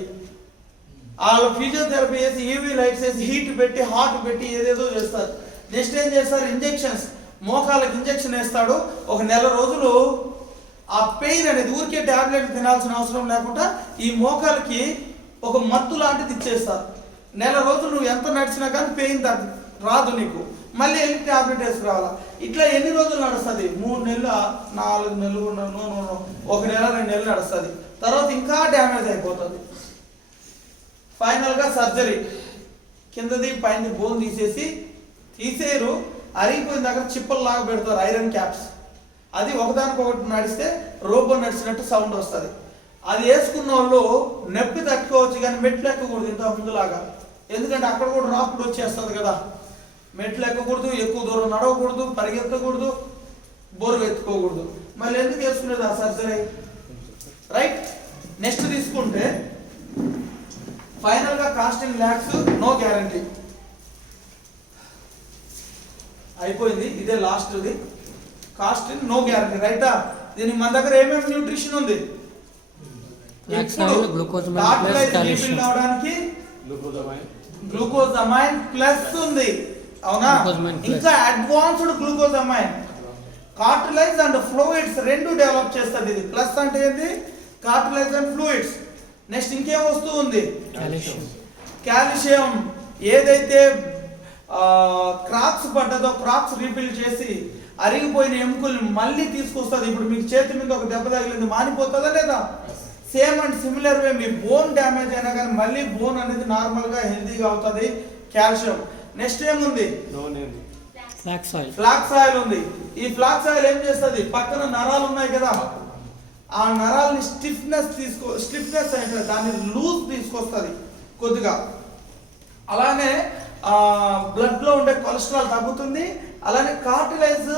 వాళ్ళు ఫిజియోథెరపీ చేసి యూవీ లైట్స్ వేసి హీట్ పెట్టి హాట్ పెట్టి ఏదేదో చేస్తారు. నెక్స్ట్ ఏం చేస్తారు, ఇంజెక్షన్స్, మోకాళ్ళకి ఇంజెక్షన్ వేస్తాడు. ఒక నెల రోజులు ఆ పెయిన్ అనేది, ఊరికే టాబ్లెట్ తినాల్సిన అవసరం లేకుండా ఈ మోకాలకి ఒక మత్తు లాంటిది ఇచ్చేస్తారు. నెల రోజులు నువ్వు ఎంత నడిచినా కానీ పెయిన్ రాదు నీకు, మళ్ళీ వెళ్ళి టాబ్లెట్ వేసుకురావాలా. ఇట్లా ఎన్ని రోజులు నడుస్తుంది, 3 నెలలు 4 నెలలు 1 నెల 2 నెలలు నడుస్తుంది. తర్వాత ఇంకా డ్యామేజ్ అయిపోతుంది. ఫైనల్గా సర్జరీ, కిందది పైన బోన్ తీసేయరు, అరిగిపోయిన దగ్గర చిప్పల్లాగా పెడతారు ఐరన్ క్యాప్స్. అది ఒకదానికొకటి నడిస్తే రోబో నడిచినట్టు సౌండ్ వస్తుంది. అది వేసుకున్న వాళ్ళు నొప్పి తట్టుకోవచ్చు కానీ మెట్లు ఎక్కకూడదు ఇంత ముందులాగా. ఎందుకంటే అక్కడ కూడా రాకుడు వచ్చేస్తుంది కదా. మెట్లు ఎక్కకూడదు, ఎక్కువ దూరం నడవకూడదు, పరిగెత్తకూడదు, బోరు ఎత్తుకోకూడదు. మళ్ళీ ఎందుకు వేసుకునేది ఆ సర్జరీ? రైట్. నెక్స్ట్ తీసుకుంటే ఫైనల్ గా కాస్టింగ్ ల్యాక్స్, నో గ్యారంటీ. అయిపోయింది, ఇదే లాస్ట్ది. కాస్టింగ్ నో గ్యారంటీ, రైటా? దీనికి మన దగ్గర ఏమేమి న్యూట్రిషన్ ఉంది? గ్లూకోజమైన్ అవడానికి గ్లూకోజమైన్ గ్లూకోజమైన్ ప్లస్ ఉంది, అవునా? Glucosamine plus. ఇంకా advanced glucosamine, cartilage and fluids రెండు డెవలప్ చేస్తుంది ఇది. ప్లస్ అంటే ఏంటి? Cartilage and fluids. నెక్స్ట్ ఇంకేం వస్తువు ఉంది? కాల్షియం. ఏదైతే క్రాక్స్ పడ్డదో క్రాక్స్ రీబిల్డ్ చేసి అరిగిపోయిన ఎముకల్ని మళ్ళీ తీసుకొస్తుంది. ఇప్పుడు మీకు చేతి మీద ఒక దెబ్బ తగిలింది, మానిపోతుందా లేదా? Same and similar way me bone damage అయినా కానీ మళ్ళీ బోన్ అనేది నార్మల్గా హెల్తీగా అవుతుంది. కాల్షియం. నెక్స్ట్ ఏముంది? ఫ్లాక్స్ ఆయిల్ ఉంది. ఈ ఫ్లాక్స్ ఆయిల్ ఏం చేస్తుంది? పక్కన నరాలు ఉన్నాయి కదా, ఆ నరాలని స్టిఫ్నెస్ అంటే దాన్ని లూజ్ తీసుకొస్తుంది కొద్దిగా. అలానే బ్లడ్ లో ఉండే కొలెస్ట్రాల్ తగ్గుతుంది. అలానే కార్టిలైజ్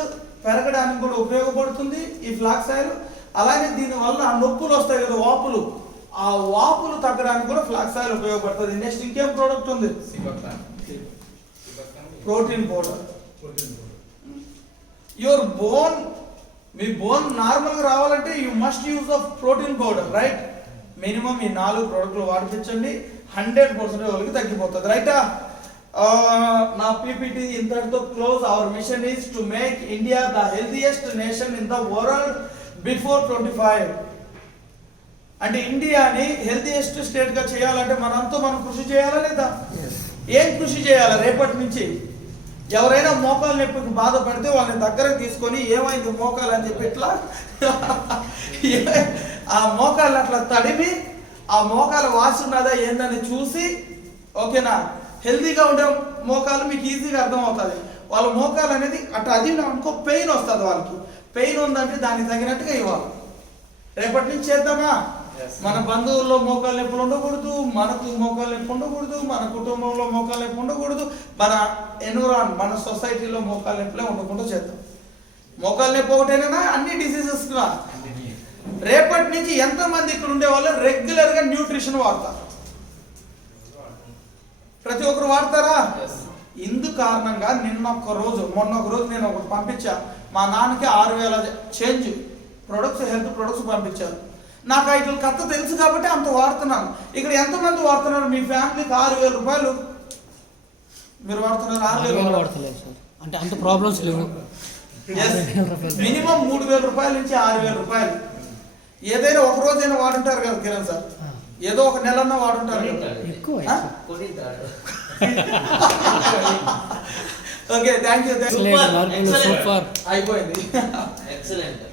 పెరగడానికి కూడా ఉపయోగపడుతుంది ఈ ఫ్లాక్స్ ఆయిల్. అలానే దీనివల్ల నొప్పులు వస్తాయి కదా, వాపులు, ఆ వాపులు తగ్గడానికి కూడా ఫ్లాక్స్ ఆయిల్ ఉపయోగపడుతుంది. నెక్స్ట్ ఇంకేం ప్రోడక్ట్ ఉంది? Protein powder. Your bone, me bone నార్మల్గా రావాలంటే you must use of protein powder, right? Minimum ఈ 4 ప్రోడక్ట్లు వాడిపించండి, 100% వాళ్ళకి తగ్గిపోతుంది, రైటా? నా పీపీటీ ఇంతటితో close. Hour machine is to make India the healthiest nation in the world before 25. అంటే ఇండియాని హెల్దియెస్ట్ స్టేట్ గా చేయాలంటే మనంతా మనం కృషి చేయాలా లేదా? ఏం కృషి చేయాలి? రేపటి నుంచి ఎవరైనా మోకాలు నొప్పికి బాధపడితే వాళ్ళని దగ్గరకు తీసుకొని ఏమైంది మోకాలు అని చెప్పి ఇట్లా ఆ మోకాలు అట్లా తడిమి ఆ మోకాలు వాసున్నదా ఏందని చూసి, ఓకేనా? హెల్తీగా ఉండే మోకాలు మీకు ఈజీగా అర్థమవుతుంది. వాళ్ళ మోకాలు అనేది అట్లా అది అనుకో పెయిన్ వస్తుంది వాళ్ళకి. పెయిన్ ఉందంటే దానికి తగినట్టుగా ఇవ్వాలి. రేపటి నుంచి చేద్దామా? మన బంధువుల్లో మోకాలు నొప్పులు ఉండకూడదు, మనకు మోకాలు నొప్పి ఉండకూడదు, మన కుటుంబంలో మోకాలు నొప్పి ఉండకూడదు, మన మన సొసైటీలో మోకాలు నొప్పులే ఉండకుండా చేద్దాం. మోకాలు నొప్పి ఒకటేనా? అన్ని డిసీజెస్. రేపటి నుంచి ఎంతమంది ఇక్కడ ఉండే వాళ్ళు రెగ్యులర్ గా న్యూట్రిషన్ వాడతారు? ప్రతి ఒక్కరు వాడతారా? ఇందు కారణంగా మొన్న ఒక రోజు నేను ఒకటి పంపించా. మా నాన్నకి 6,000 చేంజ్ ప్రొడక్ట్స్, హెల్త్ ప్రొడక్ట్స్ పంపించారు. నాకు ఇట్లా కథ తెలుసు కాబట్టి అంత వాడుతున్నాను. ఇక్కడ ఎంతమంది వాడుతున్నారు? మీ ఫ్యామిలీకి 6,000 రూపాయలు మీరు వాడుతున్నారు? 6,000 వాడతలేదు సార్, అంటే అంత ప్రాబ్లమ్స్ లేవు. మినిమం 3,000 రూపాయల నుంచి 6,000 రూపాయలు. ఏదైనా ఒక రోజైనా వాడుంటారు కదా కిరణ్ సార్, ఏదో ఒక నెలన్నా వాడుంటారు కదా. ఎక్కువ ఓకే, థ్యాంక్ యూ. సూపర్ అయిపోయింది. ఎక్సలెంట్.